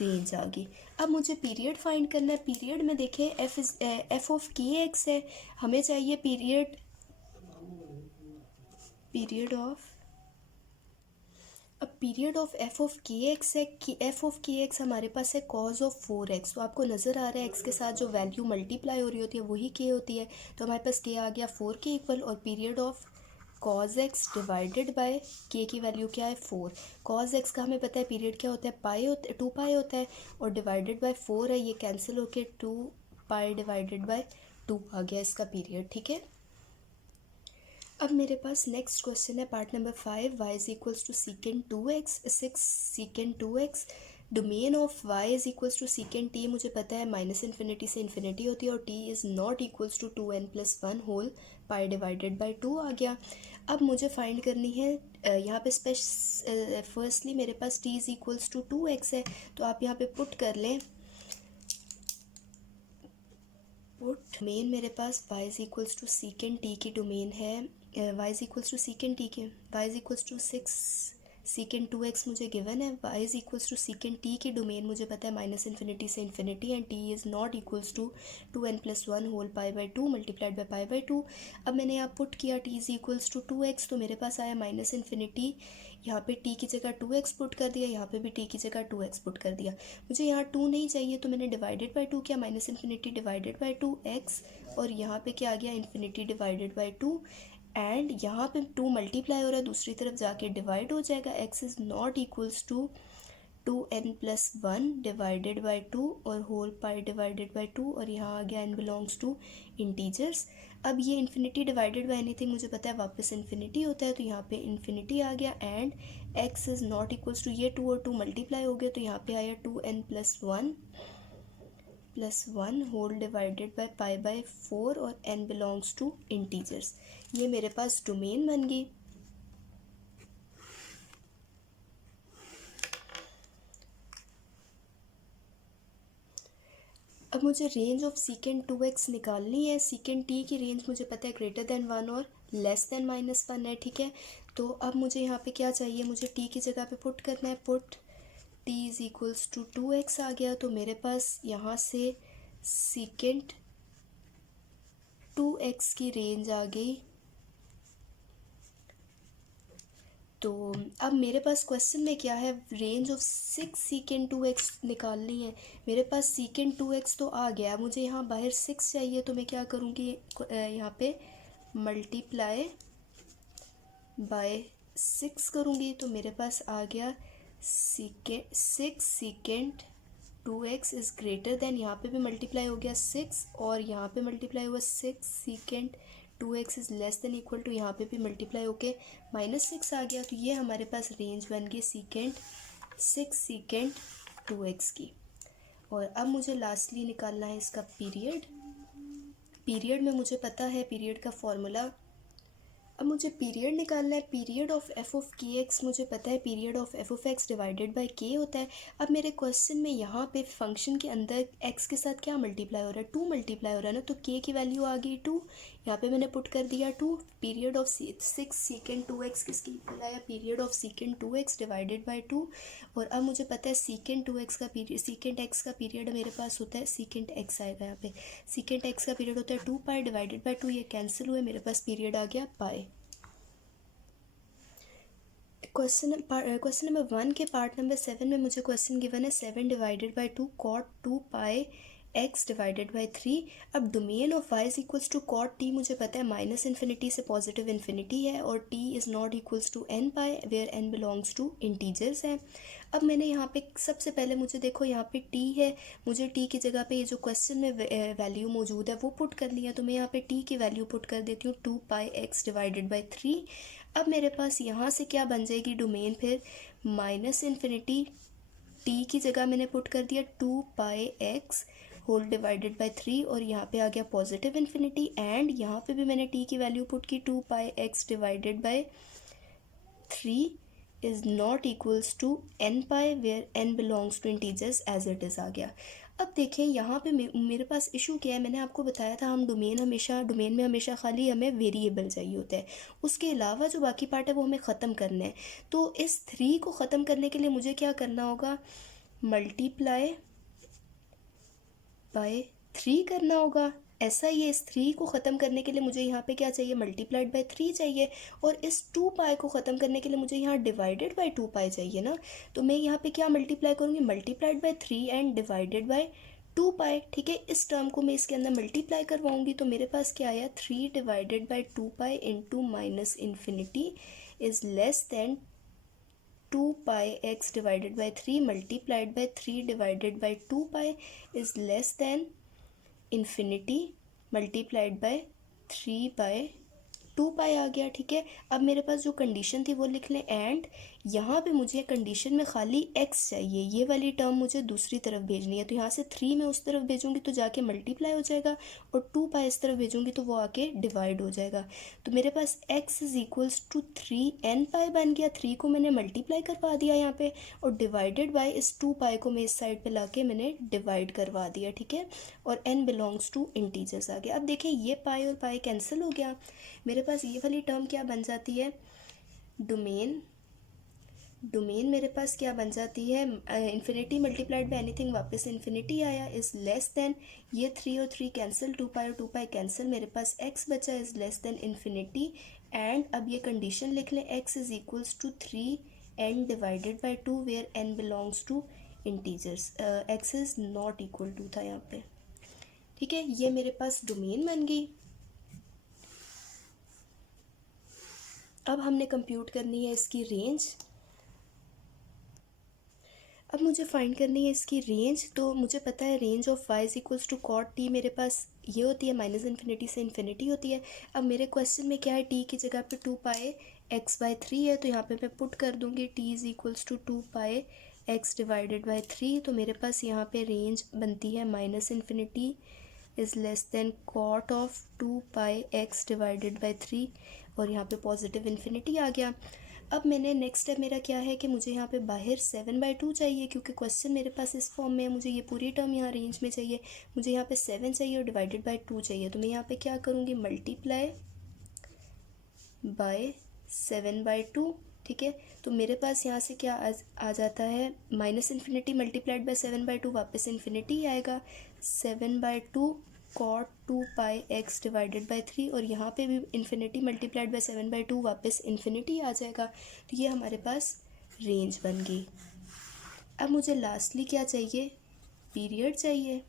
रेंज आ गई। अब मुझे पीरियड फाइंड करना है। पीरियड में देखें एफ ऑफ के एक्स है, हमें चाहिए पीरियड ऑफ, अब period of F of k x है कि एफ ऑफ के एक्स हमारे पास है कॉज ऑफ 4x। तो आपको नज़र आ रहा है एक्स के साथ जो वैल्यू मल्टीप्लाई हो रही होती है वही के होती है, तो हमारे पास के आ गया 4 के इक्वल। और period of cos x divided by के की वैल्यू क्या है 4। कॉज एक्स का हमें पता है पीरियड क्या होता है, 2 पाई होता है और डिवाइडेड बाय 4 है, ये कैंसिल होके 2 पाई डिवाइडेड बाय 2 आ गया इसका पीरियड, ठीक है। अब मेरे पास नेक्स्ट क्वेश्चन है part number 5, y is equals to secant 2x 6 secant 2x। Domain of y is equals to secant t मुझे पता है माइनस इन्फिनिटी से इन्फिनिटी होती है और t is not equals to 2n+1 whole pi divided by 2 आ गया। अब मुझे फाइंड करनी है यहाँ पे फर्स्टली मेरे पास t is equals to 2x है, तो आप यहाँ पे पुट कर लें, पुट मेन मेरे पास y is equals to secant t की डोमेन है, y is equals to secant t के, y is equals to 6 secant 2x मुझे गिवन है, y is equals to secant t की डोमेन मुझे पता है माइनस इन्फिनिटी से infinity and t is not equals to 2n+1 whole pi by 2 multiplied by pi by 2। अब मैंने यहाँ पुट किया t is equals to 2x, तो मेरे पास आया माइनस इन्फिनिटी, यहाँ पे t की जगह 2x पुट कर दिया, यहाँ पे भी t की जगह 2x पुट कर दिया। मुझे यहाँ 2 नहीं चाहिए तो मैंने डिवाइडेड बाई 2 किया, minus infinity divided by 2x और यहाँ पे क्या आ गया इन्फिनिटी डिवाइडेड बाई 2 एंड यहाँ पे 2 मल्टीप्लाई हो रहा है, दूसरी तरफ जाके डिवाइड हो जाएगा, x is not equals to 2n+1 divided by 2 और होल पाई डिवाइडेड बाई 2 और यहाँ आ गया n बिलोंग्स टू इंटीजर्स। अब ये इन्फिनिटी डिवाइडेड बाय एनीथिंग मुझे पता है वापस इन्फिनिटी होता है, तो यहाँ पे इन्फिनिटी आ गया and x is not equals to, ये 2 और 2 मल्टीप्लाई हो गया तो यहाँ पे आया 2n+1 whole divided by pi by 4 और n बिलोंग्स टू इंटीजर्स। ये मेरे पास डोमेन बन गई। अब मुझे रेंज ऑफ सीकेंड 2x निकालनी है। सीकेंड t की रेंज मुझे पता है ग्रेटर देन 1 और लेस देन -1 है, ठीक है। तो अब मुझे यहाँ पे क्या चाहिए, मुझे t की जगह पे पुट करना है, put t is equals to 2x आ गया। तो मेरे पास यहाँ से सीकेंड 2x की रेंज आ गई। तो अब मेरे पास क्वेश्चन में क्या है, रेंज ऑफ 6 सीकेंड 2x निकालनी है। मेरे पास सीकेंड 2x तो आ गया, मुझे यहाँ बाहर 6 चाहिए, तो मैं क्या करूँगी, यहाँ पे मल्टीप्लाई बाय 6 करूँगी। तो मेरे पास आ गया 6 secant 2x is greater then, यहाँ पे भी मल्टीप्लाई हो गया 6 और यहाँ पे मल्टीप्लाई हुआ 6 secant 2x is less than equal to, यहाँ पे भी मल्टीप्लाई होके -6 आ गया। तो ये हमारे पास रेंज बन गई 6 सीकेंड 2x की। और अब मुझे लास्टली निकालना है इसका पीरियड। पीरियड में मुझे पता है पीरियड का फॉर्मूला। अब मुझे पीरियड निकालना है। Period of F of k x मुझे पता है period of F of x divided by k होता है। अब मेरे क्वेश्चन में यहाँ पे फंक्शन के अंदर एक्स के साथ क्या मल्टीप्लाई हो रहा है, 2 मल्टीप्लाई हो रहा है ना, तो के की वैल्यू आ गई 2, यहाँ पे मैंने पुट कर दिया 2। पीरियड ऑफ 6 सीकेंड 2x किसकी इक्वल आया, period of सीकेंड 2x divided by 2। और अब मुझे पता है सीकेंड 2x का पीरियड, सीकेंड x का पीरियड मेरे पास होता है, सीकेंड x आएगा यहाँ पे, सीकेंड x का पीरियड होता है 2 पाई डिवाइडेड बाई 2, ये कैंसिल हुए, मेरे पास पीरियड आ गया पाई। क्वेश्चन नंबर 1 के पार्ट नंबर 7 में मुझे क्वेश्चन गिवन है 7 divided by 2 cot 2 pi x divided by 3। अब domain of y is equals to cot t मुझे पता है माइनस इन्फिनिटी से पॉजिटिव इन्फिनिटी है और t is not equals to n pi where n belongs to integers है। अब मैंने यहाँ पे सबसे पहले मुझे देखो यहाँ पे t है, मुझे t की जगह पे ये जो क्वेश्चन में वैल्यू मौजूद है वो पुट करनी है, तो मैं यहाँ पे t की वैल्यू पुट कर देती हूँ 2 पाई x डिवाइडेड बाई 3। अब मेरे पास यहाँ से क्या बन जाएगी डोमेन, फिर माइनस इन्फिनिटी, t की जगह मैंने पुट कर दिया 2 pi x whole divided by 3 और यहाँ पे आ गया पॉजिटिव इन्फिनिटी एंड यहाँ पे भी मैंने t की वैल्यू पुट की 2 pi x divided by 3 is not equals to n pi where n belongs to integers as it is आ गया। अब देखें यहाँ पे मेरे पास इशू क्या है, मैंने आपको बताया था हम डोमेन में हमेशा खाली हमें वेरिएबल चाहिए होता है, उसके अलावा जो बाकी पार्ट है वो हमें ख़त्म करना है। तो इस 3 को ख़त्म करने के लिए मुझे क्या करना होगा, मल्टीप्लाई बाय 3 करना होगा। ऐसा ही है, इस 3 को ख़त्म करने के लिए मुझे यहाँ पे क्या चाहिए, मल्टीप्लाइड बाय 3 चाहिए और इस 2 पाई को ख़त्म करने के लिए मुझे यहाँ डिवाइडेड बाय 2 पाई चाहिए ना। तो मैं यहाँ पे क्या मल्टीप्लाई करूँगी, multiplied by 3 and divided by 2 पाई, ठीक है। इस टर्म को मैं इसके अंदर मल्टीप्लाई करवाऊँगी तो मेरे पास क्या आया, 3 divided by 2 pi into minus infinity is less than 2 pi x divided by 3 multiplied by 3 divided by 2 pi is less than infinity multiplied by 3 by 2 pi आ गया, ठीक है। अब मेरे पास जो कंडीशन थी वो लिख लें एंड यहाँ पे मुझे कंडीशन में खाली x चाहिए, ये वाली टर्म मुझे दूसरी तरफ भेजनी है, तो यहाँ से 3 मैं उस तरफ भेजूँगी तो जाके मल्टीप्लाई हो जाएगा और 2 पाई इस तरफ भेजूँगी तो वो आके डिवाइड हो जाएगा। तो मेरे पास x is equals to 3n pi बन गया, 3 को मैंने मल्टीप्लाई करवा दिया यहाँ पे और डिवाइडेड बाई इस 2 पाई को मैं इस साइड पे लाके मैंने डिवाइड करवा दिया, ठीक है। और n बिलोंग्स टू इंटीजर्स आ गया। अब देखें ये पाई और पाई कैंसिल हो गया, मेरे पास ये वाली टर्म क्या बन जाती है, डोमेन मेरे पास क्या बन जाती है, इन्फिनिटी मल्टीप्लाइड बाई एनीथिंग वापस इन्फिनिटी आया इज़ लेस देन, ये 3 और 3 कैंसिल, 2 पाई और 2 पाई कैंसिल, मेरे पास x बचा is less than infinity and अब ये कंडीशन लिख लें x is equals to 3n divided by 2 where n belongs to integers, x is not equal to था यहाँ पे, ठीक है। ये मेरे पास डोमेन बन गई। अब हमने कंप्यूट करनी है इसकी रेंज। अब मुझे फाइंड करनी है इसकी रेंज, तो मुझे पता है range of y is equals to cot t, मेरे पास ये होती है, माइनस इन्फिनिटी से इन्फिनिटी होती है। अब मेरे क्वेश्चन में क्या है, टी की जगह पे 2π(x/3) है, तो यहाँ पे मैं पुट कर दूँगी t is equals to 2π(x/3). तो मेरे पास यहाँ पे रेंज बनती है minus infinity is less than cot of 2π(x/3), और यहाँ पे पॉजिटिव इन्फिनिटी आ गया। अब मैंने नेक्स्ट स्टेप मेरा क्या है कि मुझे यहाँ पे बाहर 7/2 चाहिए, क्योंकि क्वेश्चन मेरे पास इस फॉर्म में है, मुझे ये पूरी टर्म यहाँ रेंज में चाहिए, मुझे यहाँ पे 7 चाहिए और डिवाइडेड बाय 2 चाहिए। तो मैं यहाँ पे क्या करूँगी, मल्टीप्लाई बाय 7/2, ठीक है। तो मेरे पास यहाँ से क्या आ जाता है, माइनस इन्फिनिटी मल्टीप्लाइड बाय 7/2 वापस इन्फिनिटी आएगा, 7/2 कॉट 2π(x/3), और यहाँ पे भी इन्फिनिटी मल्टीप्लाइड बाय 7/2 वापस इन्फिनिटी आ जाएगा। तो ये हमारे पास रेंज बन गई। अब मुझे लास्टली क्या चाहिए, पीरियड चाहिए।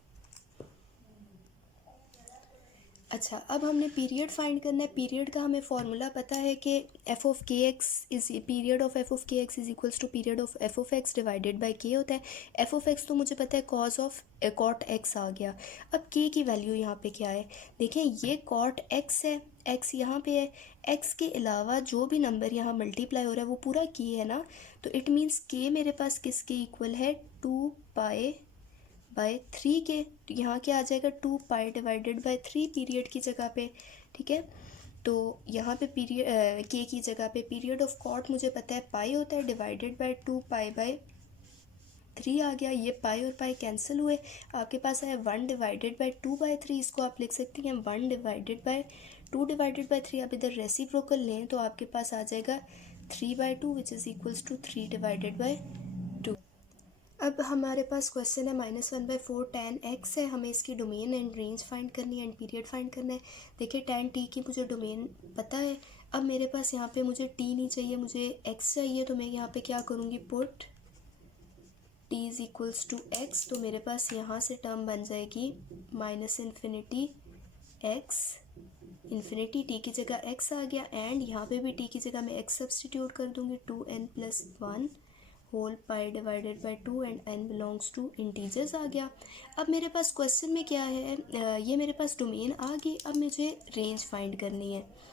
अच्छा, अब हमने पीरियड फाइंड करना है। पीरियड का हमें फॉर्मूला पता है कि f of k x is period of F of k x is equals to period of F of x divided by k होता है। एफ ऑफ एक्स तो मुझे पता है कॉज ऑफ कॉट एक्स आ गया। अब के की वैल्यू यहाँ पे क्या है, देखें ये कॉट एक्स है, एक्स यहाँ पे है, एक्स के अलावा जो भी नंबर यहाँ मल्टीप्लाई हो रहा है वो पूरा के है ना, तो इट मीन्स के मेरे पास किसके इक्वल है, 2π/3 के। तो यहाँ क्या आ जाएगा, 2π/3 पीरियड की जगह पे, ठीक है। तो यहाँ पे पीरियड के की जगह पे पीरियड ऑफ कॉट मुझे पता है पाई होता है, डिवाइडेड बाय 2π/3 आ गया। ये पाई और पाई कैंसिल हुए, आपके पास है 1 डिवाइडेड बाय 2/3। इसको आप लिख सकती हैं 1 डिवाइडेड बाय 2 डिवाइडेड बाय 3। आप इधर रेसिप्रोकल लें तो आपके पास आ जाएगा 3/2 which is equals to 3 divided by 2। अब हमारे पास क्वेश्चन है -1/4 tan x है, हमें इसकी डोमेन एंड रेंज फाइंड करनी है एंड पीरियड फाइंड करना है। देखिए tan t की मुझे डोमेन पता है। अब मेरे पास यहाँ पे मुझे t नहीं चाहिए, मुझे x चाहिए। तो मैं यहाँ पे क्या करूँगी, put t is equals to x। तो मेरे पास यहाँ से टर्म बन जाएगी minus infinity x infinity, t की जगह x आ गया, एंड यहाँ पे भी t की जगह मैं x सब्सटीट्यूट कर दूँगी, 2n+1 whole pi divided by 2 and n belongs to integers आ गया। अब मेरे पास क्वेश्चन में क्या है, ये मेरे पास डोमेन आ गई। अब मुझे रेंज फाइंड करनी है।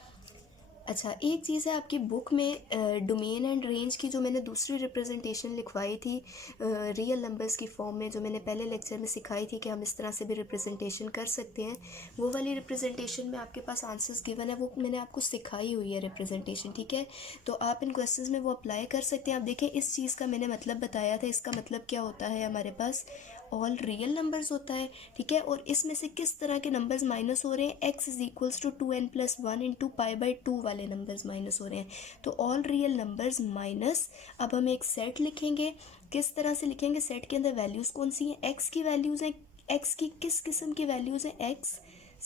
अच्छा, एक चीज़ है आपकी बुक में डोमेन एंड रेंज की जो मैंने दूसरी रिप्रेजेंटेशन लिखवाई थी रियल नंबर्स की फॉर्म में, जो मैंने पहले लेक्चर में सिखाई थी कि हम इस तरह से भी रिप्रेजेंटेशन कर सकते हैं, वो वाली रिप्रेजेंटेशन में आपके पास आंसर्स गिवन है, वो मैंने आपको सिखाई हुई है रिप्रेजेंटेशन, ठीक है। तो आप इन क्वेश्चंस में वो अप्लाई कर सकते हैं। आप देखें, इस चीज़ का मैंने मतलब बताया था, इसका मतलब क्या होता है, हमारे पास ऑल रियल नंबर्स होता है, ठीक है। और इसमें से किस तरह के नंबर्स माइनस हो रहे हैं, x is equals to 2n+1 into π/2 वाले नंबर्स माइनस हो रहे हैं। तो ऑल रियल नंबर्स माइनस, अब हम एक सेट लिखेंगे। किस तरह से लिखेंगे, सेट के अंदर वैल्यूज़ कौन सी हैं, x की वैल्यूज़ हैं, x की किस किस्म की वैल्यूज़ हैं, x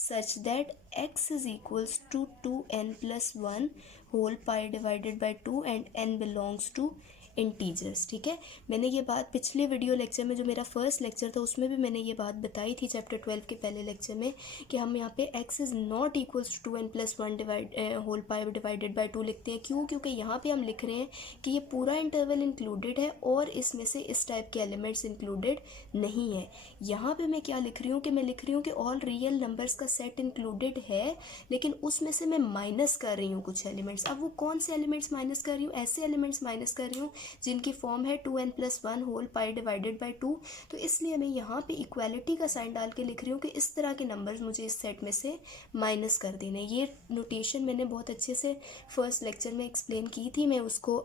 such that x is equals to 2n+1 whole pi divided by 2 and n belongs to integers, ठीक है। मैंने ये बात पिछले वीडियो लेक्चर में, जो मेरा फर्स्ट लेक्चर था, उसमें भी मैंने ये बात बताई थी चैप्टर 12 के पहले लेक्चर में, कि हम यहाँ पे x is not equals to 2n+1 whole pi divided by 2 लिखते हैं। क्यों, क्योंकि यहाँ पे हम लिख रहे हैं कि ये पूरा इंटरवल इंक्लूडेड है और इसमें से इस टाइप के एलिमेंट्स इंक्लूडेड नहीं है। यहाँ पे मैं क्या लिख रही हूँ, कि मैं लिख रही हूँ कि ऑल रियल नंबर्स का सेट इंक्लूडेड है, लेकिन उसमें से मैं माइनस कर रही हूँ कुछ एलिमेंट्स। अब वो कौन से एलिमेंट्स माइनस कर रही हूँ, ऐसे एलिमेंट्स माइनस कर रही हूँ जिनकी फॉर्म है 2n+1 whole pi divided by 2। तो इसलिए मैं यहाँ पे इक्वालिटी का साइन डाल के लिख रही हूँ कि इस तरह के नंबर्स मुझे इस सेट में से माइनस कर देने। ये नोटेशन मैंने बहुत अच्छे से फर्स्ट लेक्चर में एक्सप्लेन की थी, मैं उसको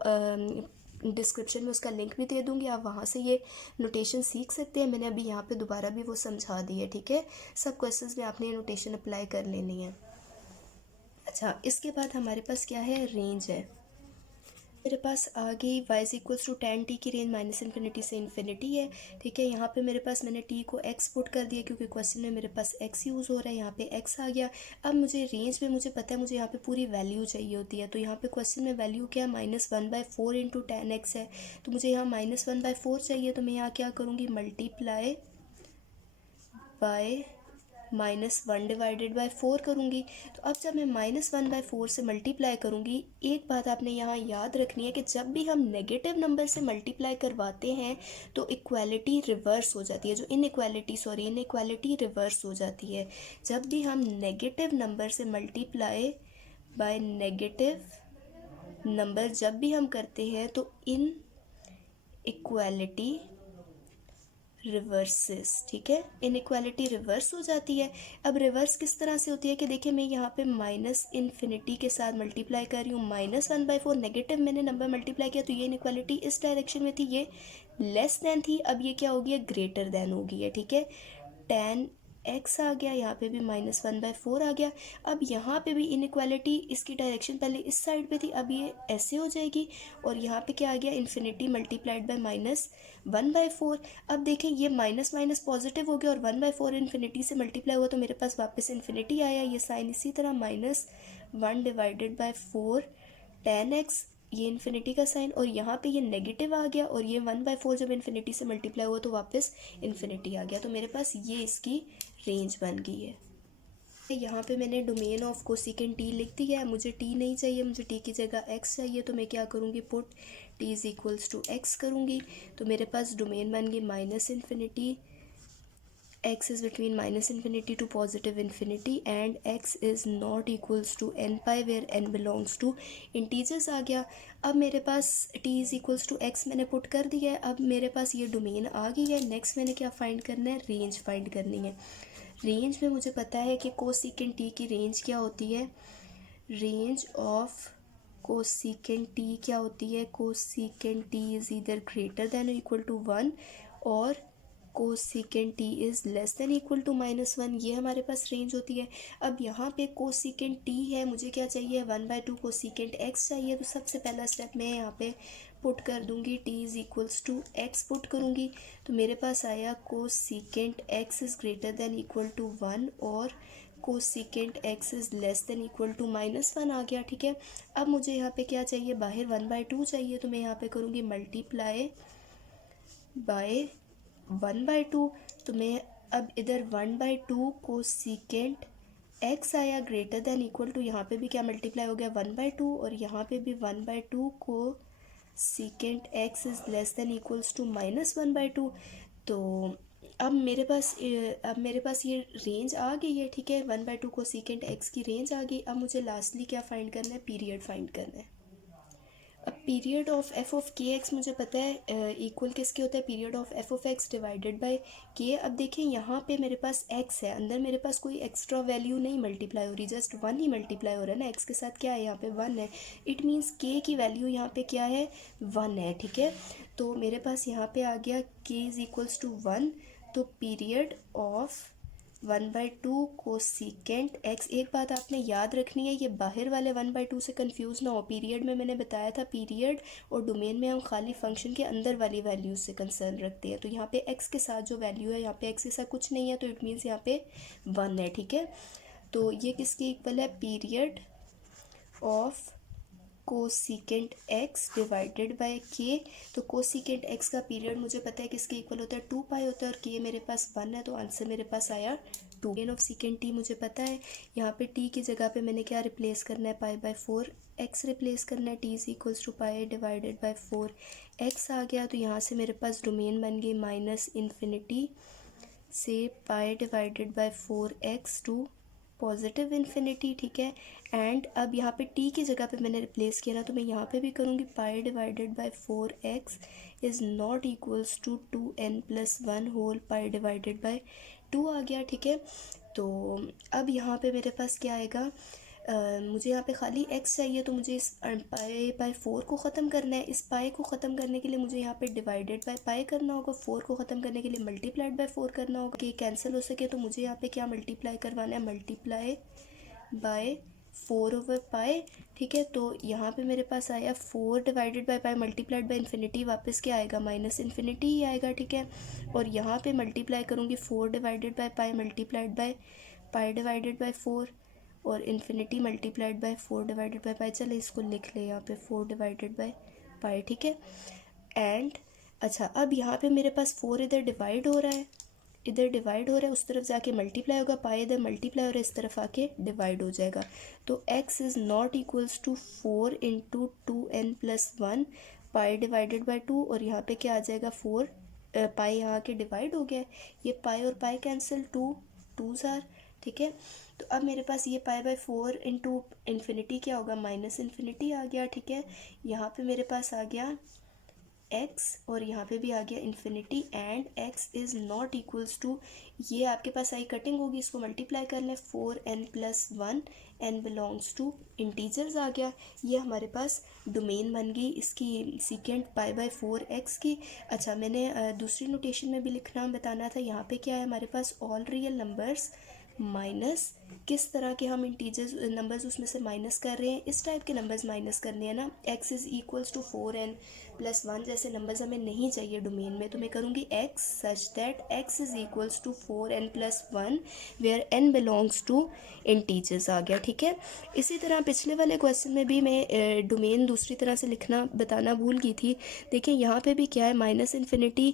डिस्क्रिप्शन में उसका लिंक भी दे दूँगी, आप वहाँ से ये नोटेशन सीख सकते हैं। मैंने अभी यहाँ पे दोबारा भी वो समझा दी है, ठीक है। सब क्वेश्चंस में आपने ये नोटेशन अप्लाई कर लेनी है। अच्छा, इसके बाद हमारे पास क्या है, रेंज है। मेरे पास आ गई y is equals to tan t की रेंज माइनस इन्फिनिटी से इन्फिनिटी है, ठीक है। यहाँ पे मेरे पास मैंने t को x पुट कर दिया, क्योंकि क्वेश्चन में मेरे पास x यूज़ हो रहा है, यहाँ पे x आ गया। अब मुझे रेंज में मुझे पता है मुझे यहाँ पे पूरी वैल्यू चाहिए होती है। तो यहाँ पे क्वेश्चन में वैल्यू क्या है, -1/4 इंटू tan x है, तो मुझे यहाँ -1/4 चाहिए। तो मैं यहाँ क्या करूँगी, मल्टीप्लाई बाय -1/4 करूँगी। तो अब जब मैं -1/4 से मल्टीप्लाई करूँगी, एक बात आपने यहाँ याद रखनी है कि जब भी हम नेगेटिव नंबर से मल्टीप्लाई करवाते हैं तो इक्वालिटी रिवर्स हो जाती है, जो इनइक्वालिटी रिवर्स हो जाती है। जब भी हम नेगेटिव नंबर से मल्टीप्लाई बाय नेगेटिव नंबर जब भी हम करते हैं तो इन इक्वालिटी रिवर्सेस, ठीक है, इनइक्वालिटी रिवर्स हो जाती है। अब रिवर्स किस तरह से होती है कि देखिए मैं यहाँ पे -∞ के साथ मल्टीप्लाई कर रही हूँ, -1/4 नेगेटिव मैंने नंबर मल्टीप्लाई किया तो ये इनइक्वालिटी इस डायरेक्शन में थी, ये लेस देन थी, अब ये क्या हो गया, ग्रेटर देन हो गई है, ठीक है। tan x आ गया, यहाँ पे भी -1/4 आ गया। अब यहाँ पे भी इनइक्वालिटी, इसकी डायरेक्शन पहले इस साइड पे थी, अब ये ऐसे हो जाएगी और यहाँ पे क्या आ गया, इन्फिनिटी मल्टीप्लाइड बाय -1/4। अब देखें ये माइनस माइनस पॉजिटिव हो गया और 1/4 इन्फिनिटी से मल्टीप्लाई हुआ तो मेरे पास वापस इन्फिनिटी आया। ये साइन इसी तरह -1/4 tan x, ये इन्फिनिटी का साइन, और यहाँ पे ये नेगेटिव आ गया और ये 1/4 जब इन्फिनिटी से मल्टीप्लाई हुआ तो वापस इन्फिनिटी आ गया। तो मेरे पास ये इसकी रेंज बन गई है। यहाँ पे मैंने डोमेन ऑफ कोसिकेंट टी लिख दिया है। मुझे टी नहीं चाहिए, मुझे टी की जगह एक्स चाहिए, तो मैं क्या करूँगी, put t is equals to x करूँगी। तो मेरे पास डोमेन बन गई -∞, x is between -∞ to +∞, and x is not equals to n pi where n belongs to integers आ गया। अब मेरे पास t is equals to x मैंने पुट कर दिया है। अब मेरे पास ये डोमेन आ गई है। नेक्स्ट मैंने क्या फाइंड करना है, रेंज फाइंड करनी है। रेंज में मुझे पता है कि कोसिकेंट t की रेंज क्या होती है, रेंज ऑफ कोसिकेंट t क्या होती है, cosecant t is either greater than equal to 1 और cosecant t is less than equal to -1, ये हमारे पास रेंज होती है। अब यहाँ पे कोसिकेंट t है, मुझे क्या चाहिए, 1/2 कोसिकेंट x चाहिए। तो सबसे पहला स्टेप मैं यहाँ पे पुट कर दूँगी, t is equals to x put करूँगी। तो मेरे पास आया cosecant x is greater than equal to 1 और cosecant x is less than equal to -1 आ गया, ठीक है। अब मुझे यहाँ पे क्या चाहिए, बाहर 1/2 चाहिए, तो मैं यहाँ पे करूँगी मल्टीप्लाई बाय 1/2। तो मैं अब इधर 1/2 कोसिकेंट x आया ग्रेटर देन इक्वल टू, यहाँ पे भी क्या मल्टीप्लाई हो गया 1/2 और यहाँ पे भी 1/2 cosecant x is less than equals to -1/2। तो अब मेरे पास ये रेंज आ गई है, ठीक है, 1/2 कोसिकेंट x की रेंज आ गई। अब मुझे लास्टली क्या फाइंड करना है, पीरियड फाइंड करना है। अब period of F of k x मुझे पता है इक्वल किसके होता है, period of F of x divided by के। अब देखें यहाँ पे मेरे पास एक्स है, अंदर मेरे पास कोई एक्स्ट्रा वैल्यू नहीं मल्टीप्लाई हो रही, जस्ट 1 ही मल्टीप्लाई हो रहा है ना, एक्स के साथ क्या है यहाँ पे 1 है। इट मीन्स के की वैल्यू यहाँ पे क्या है, 1 है, ठीक है। तो मेरे पास यहाँ पे आ गया के इज़ इक्वल्स टू 1। तो पीरियड ऑफ 1/2 कोसिकेंट x, एक बात आपने याद रखनी है, ये बाहर वाले 1/2 से कंफ्यूज ना हो। पीरियड में मैंने बताया था, पीरियड और डोमेन में हम खाली फंक्शन के अंदर वाली वैल्यूज से कंसर्न रखते हैं। तो यहाँ पे x के साथ जो वैल्यू है, यहाँ पे x के साथ कुछ नहीं है, तो इट मीन्स यहाँ पे 1 है, ठीक है। तो ये किसके इक्वल है, period of cosecant x divided by के। तो कोसिकेंट x का पीरियड मुझे पता है किसके इक्वल होता है, 2 पाई होता है, और के मेरे पास 1 है, तो आंसर मेरे पास आया 2। रेन ऑफ सीकेंट t मुझे पता है, यहाँ पे t की जगह पे मैंने क्या रिप्लेस करना है, π/4 x रिप्लेस करना है, t is equals to pi divided by 4 x आ गया। तो यहाँ से मेरे पास डोमेन बन गई -∞ से पाई डिवाइडेड बाय 4x टू +∞, ठीक है। एंड अब यहाँ पे t की जगह पे मैंने रिप्लेस किया ना, तो मैं यहाँ पे भी करूँगी pi divided by 4x is not equals to 2n+1 whole pi divided by 2 आ गया, ठीक है। तो अब यहाँ पे मेरे पास क्या आएगा, मुझे यहाँ पे खाली x चाहिए, तो मुझे इस π/4 को ख़त्म करना है। इस पाई को ख़त्म करने के लिए मुझे यहाँ पे डिवाइडेड बाय पाई करना होगा, 4 को ख़त्म करने के लिए मल्टीप्लाइड बाय 4 करना होगा कि कैंसिल हो सके। तो मुझे यहाँ पे क्या मल्टीप्लाई करवाना है, मल्टीप्लाई बाय 4/पाई, ठीक है। तो यहाँ पे मेरे पास आया 4 divided by pi multiplied by infinity, वापस क्या आएगा, -∞ ही आएगा, ठीक है। और यहाँ पे मल्टीप्लाई करूँगी 4 divided by pi multiplied by pi divided by 4 और infinity multiplied bye 4 divided by पाई। चले इसको लिख ले यहाँ पे 4 डिवाइडेड बाय पाई, ठीक है। एंड अच्छा, अब यहाँ पे मेरे पास 4 इधर डिवाइड हो रहा है, इधर डिवाइड हो रहा है उस तरफ जाके मल्टीप्लाई होगा, पाई इधर मल्टीप्लाई हो रहा है इस तरफ आके डिवाइड हो जाएगा। तो x is not equals to 4 into 2n+1 pi divided by 2, और यहाँ पे क्या आ जाएगा 4, पाई यहाँ के डिवाइड हो गया, ये पाई और पाई कैंसिल, 2 ज़ार, ठीक है। तो अब मेरे पास ये पाई बाई 4 इंटू इन्फिनिटी क्या होगा, माइनस इन्फिनिटी आ गया, ठीक है। यहाँ पे मेरे पास आ गया x और यहाँ पे भी आ गया infinity, and x is not equals to, ये आपके पास आई कटिंग होगी, इसको मल्टीप्लाई कर लें, 4n+1, n belongs to integers आ गया। ये हमारे पास डोमेन बन गई इसकी सीकेंट पाई बाई 4x की। अच्छा, मैंने दूसरी नोटेशन में भी लिखना बताना था, यहाँ पे क्या है हमारे पास ऑल रियल नंबर्स माइनस किस तरह के हम इंटीजर्स नंबर्स उसमें से माइनस कर रहे हैं, इस टाइप के नंबर्स माइनस करने हैं ना। x is equals to 4n+1 जैसे नंबर्स हमें नहीं चाहिए डोमेन में, तो मैं करूँगी x such that x is equals to 4n+1 where n belongs to integers आ गया, ठीक है। इसी तरह पिछले वाले क्वेश्चन में भी मैं डोमेन दूसरी तरह से लिखना बताना भूल गई थी। देखिए यहाँ पे भी क्या है, minus infinity,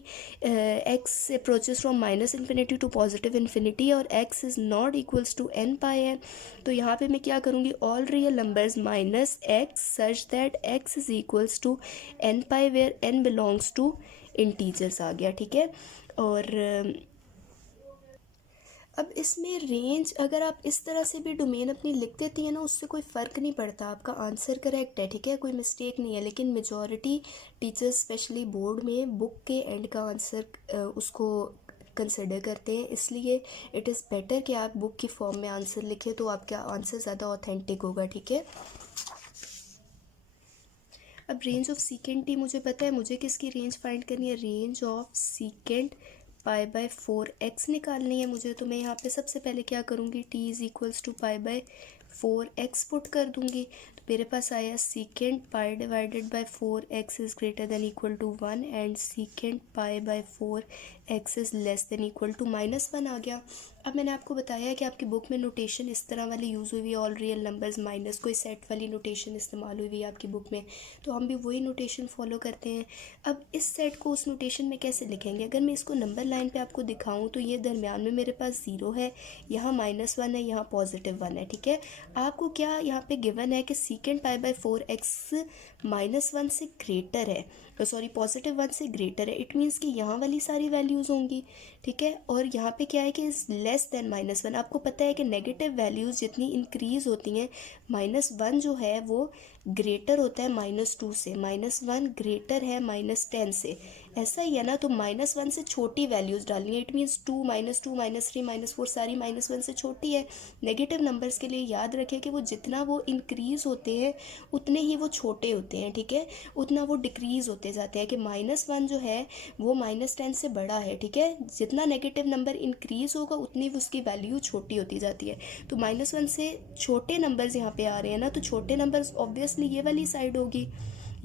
x approaches from minus infinity to positive infinity, और x is not equals to n pi है। तो यहाँ पे मैं क्या करूँगी, all real numbers minus x such that x is equals to n pi where n belongs to integers आ गया, ठीक है। और अब इसमें रेंज अगर आप इस तरह से भी डोमेन अपनी लिख देती हैं ना, उससे कोई फ़र्क नहीं पड़ता, आपका आंसर करेक्ट है, ठीक है, कोई मिस्टेक नहीं है। लेकिन मेजॉरिटी टीचर्स स्पेशली बोर्ड में बुक के एंड का आंसर उसको कंसिडर करते हैं, इसलिए इट इज़ बेटर कि आप बुक की फॉर्म में आंसर लिखें, तो आपका आंसर ज़्यादा ऑथेंटिक होगा, ठीक है। अब रेंज ऑफ सीकेंट टी मुझे पता है, मुझे किसकी रेंज फाइंड करनी है, range of secant pi by 4x निकालनी है मुझे। तो मैं यहाँ पे सबसे पहले क्या करूँगी, t is equals to pi by 4x put कर दूँगी। तो मेरे पास आया secant pi divided by 4x is greater than equal to 1 and secant pi by 4x is less than equal to -1 आ गया। अब मैंने आपको बताया है कि आपकी बुक में नोटेशन इस तरह वाली यूज़ हुई हुई है, ऑल रियल नंबर्स माइनस कोई सेट वाली नोटेशन इस्तेमाल हुई हुई है आपकी बुक में, तो हम भी वही नोटेशन फॉलो करते हैं। अब इस सेट को उस नोटेशन में कैसे लिखेंगे, अगर मैं इसको नंबर लाइन पे आपको दिखाऊं तो ये दरमियान में मेरे पास 0 है, यहाँ -1 है, यहाँ +1 है, ठीक है। आपको क्या यहाँ पे गिवन है कि सीकेंट पाई बाई 4x -1 से ग्रेटर है, सॉरी +1 से ग्रेटर है, इट मीन्स कि यहाँ वाली सारी वैल्यूज़ होंगी, ठीक है। और यहाँ पे क्या है कि लेस देन -1, आपको पता है कि नेगेटिव वैल्यूज़ जितनी इंक्रीज़ होती हैं, -1 जो है वो ग्रेटर होता है -2 से, -1 ग्रेटर है -10 से, ऐसा ही है ना। तो -1 से छोटी वैल्यूज़ डालनी है, इट मीन्स 2 -2 -3 -4 सारी -1 से छोटी है। नेगेटिव नंबर्स के लिए याद रखें कि वो जितना वो इंक्रीज़ होते हैं उतने ही वो छोटे होते हैं, ठीक है, उतना वो डिक्रीज़ होते जाते हैं, कि -1 जो है वो -10 से बड़ा है, ठीक है। जितना नेगेटिव नंबर इंक्रीज़ होगा उतनी उसकी वैल्यू छोटी होती जाती है। तो -1 से छोटे नंबर्स यहाँ पे आ रहे हैं ना, तो छोटे नंबर्स ऑब्वियसली ये वाली साइड होगी,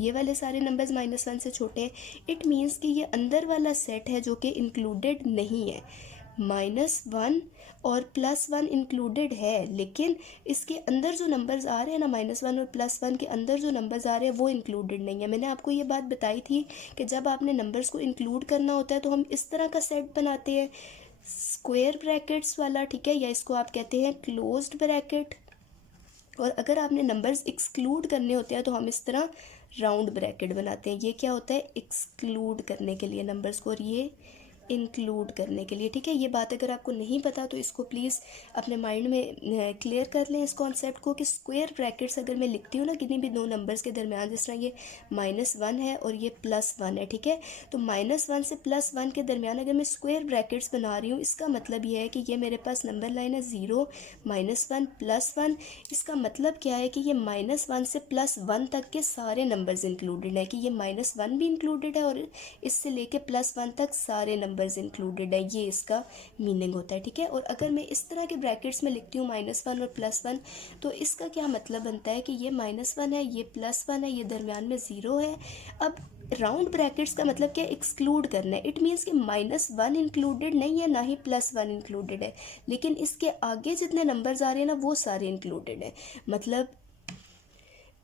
ये वाले सारे नंबर्स -1 से छोटे हैं। इट मीन्स कि ये अंदर वाला सेट है जो कि इंक्लूडेड नहीं है, -1 और +1 इंक्लूडेड है, लेकिन इसके अंदर जो नंबर्स आ रहे हैं ना, -1 और +1 के अंदर जो नंबर्स आ रहे हैं वो इंक्लूडेड नहीं है। मैंने आपको ये बात बताई थी कि जब आपने नंबर्स को इंक्लूड करना होता है तो हम इस तरह का सेट बनाते हैं, स्क्वायर ब्रैकेट्स वाला, ठीक है, या इसको आप कहते हैं क्लोज्ड ब्रैकेट। और अगर आपने नंबर्स एक्सक्लूड करने होते हैं तो हम इस तरह राउंड ब्रैकेट बनाते हैं। ये क्या होता है, एक्सक्लूड करने के लिए नंबर्स को, और ये इंक्लूड करने के लिए, ठीक है। ये बात अगर आपको नहीं पता तो इसको प्लीज़ अपने माइंड में क्लियर कर लें इस कॉन्सेप्ट को, कि स्क्वायर ब्रैकेट्स अगर मैं लिखती हूँ ना किन्हीं भी दो नंबर्स के दरमियान, जिस तरह ये -1 है और ये +1 है, ठीक है, तो -1 से +1 के दरमियान अगर मैं स्क्वायर ब्रैकेट्स बना रही हूँ, इसका मतलब ये है कि ये मेरे पास नंबर लाइन है 0 -1 +1। इसका मतलब क्या है कि ये -1 से +1 तक के सारे नंबर्स इंक्लूडेड है, कि ये -1 भी इंक्लूडेड है और इससे लेके +1 तक सारे नंबर्स इंक्लूडेड है, ये इसका मीनिंग होता है, ठीक है। और अगर मैं इस तरह के ब्रैकेट्स में लिखती हूँ -1 और +1, तो इसका क्या मतलब बनता है कि ये -1 है, ये +1 है, ये दरमियान में 0 है। अब राउंड ब्रैकेट्स का मतलब क्या, एक्सक्लूड करना है, इट मीन्स कि -1 इंक्लूडेड नहीं है, ना ही +1 इंक्लूडेड है, लेकिन इसके आगे जितने नंबर्स आ रहे हैं ना वो सारे इंक्लूडेड है। मतलब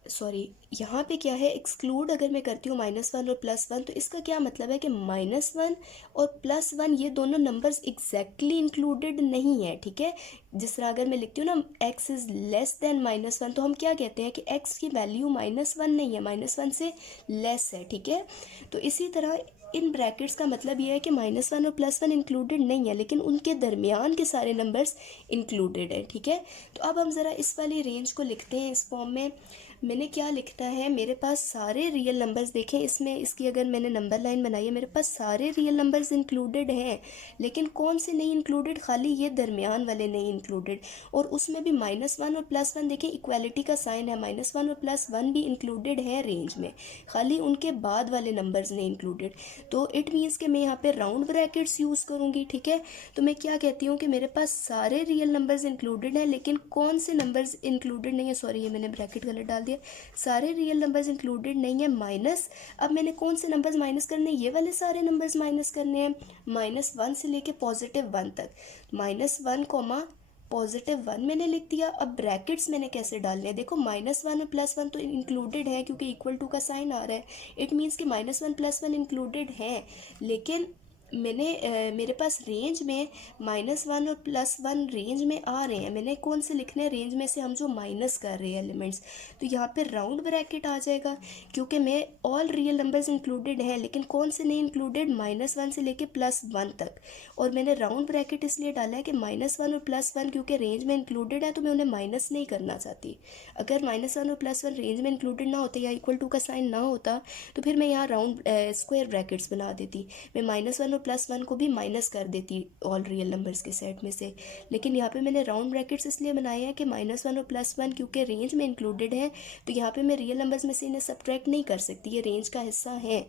सॉरी, यहाँ पे क्या है, एक्सक्लूड अगर मैं करती हूँ -1 और +1, तो इसका क्या मतलब है कि -1 और +1 ये दोनों नंबर्स एग्जैक्टली इंक्लूडेड नहीं है, ठीक है। जिस तरह अगर मैं लिखती हूँ ना x इज़ लेस देन -1, तो हम क्या कहते हैं कि x की वैल्यू -1 नहीं है, -1 से लेस है, ठीक है। तो इसी तरह इन ब्रैकेट्स का मतलब ये है कि -1 और +1 इंक्लूडेड नहीं है, लेकिन उनके दरमियान के सारे नंबर्स इंक्लूडेड है, ठीक है। तो अब हम ज़रा इस वाली रेंज को लिखते हैं इस फॉर्म में। मैंने क्या लिखता है, मेरे पास सारे रियल नंबर्स देखें, इसमें इसकी अगर मैंने नंबर लाइन बनाई है, मेरे पास सारे रियल नंबर्स इंक्लूडेड हैं, लेकिन कौन से नहीं इंक्लूडेड, खाली ये दरमियान वाले नहीं इंक्लूडेड। और उसमें भी -1 और +1 देखें, इक्वालिटी का साइन है, -1 और +1 भी इंक्लूडेड है रेंज में, खाली उनके बाद वाले नंबर्स नहीं इंक्लूडेड। तो इट मीन्स कि मैं यहाँ पे राउंड ब्रैकेट्स यूज़ करूँगी, ठीक है। तो मैं क्या कहती हूँ कि मेरे पास सारे रियल नंबर्स इंक्लूडेड हैं, लेकिन कौन से नंबर्स इंक्लूडेड नहीं है, सॉरी ये मैंने ब्रैकेट गलत डाल दिया, सारे रियल नंबर्स इंक्लूडेड नहीं है माइनस। अब मैंने कौन से नंबर्स माइनस करने हैं, ये वाले सारे नंबर्स माइनस करने हैं, -1 से लेके +1 तक। -1 कॉमा +1 मैंने लिख दिया। अब ब्रैकेट्स मैंने कैसे डालने हैं, देखो -1 और +1 तो इंक्लूडेड है क्योंकि इक्वल टू का साइन आ रहा है, इट मीन्स कि -1 +1 इंक्लूडेड है, लेकिन मेरे पास रेंज में -1 और +1 रेंज में आ रहे हैं, मैंने कौन से लिखने हैं, रेंज में से हम जो माइनस कर रहे हैं एलिमेंट्स। तो यहाँ पे राउंड ब्रैकेट आ जाएगा, क्योंकि मैं ऑल रियल नंबर्स इंक्लूडेड हैं, लेकिन कौन से नहीं इंक्लूडेड, -1 से लेके +1 तक। और मैंने राउंड ब्रैकेट इसलिए डाला है कि -1 और +1 क्योंकि रेंज में इंक्लूडेड है, तो मैं उन्हें माइनस नहीं करना चाहती। अगर -1 और +1 रेंज में इंक्लूडेड ना होते या इक्वल टू का साइन ना होता, तो फिर मैं यहाँ राउंड स्क्वायर ब्रैकेट्स बना देती, मैं -1 और +1 को भी माइनस कर देती ऑल रियल नंबर्स के सेट में से। लेकिन यहाँ पे मैंने राउंड ब्रैकेट्स इसलिए बनाए हैं कि -1 और +1 क्योंकि रेंज में इंक्लूडेड है, तो यहाँ पे मैं रियल नंबर्स में से इन्हें सब्ट्रैक्ट नहीं कर सकती, ये रेंज का हिस्सा है।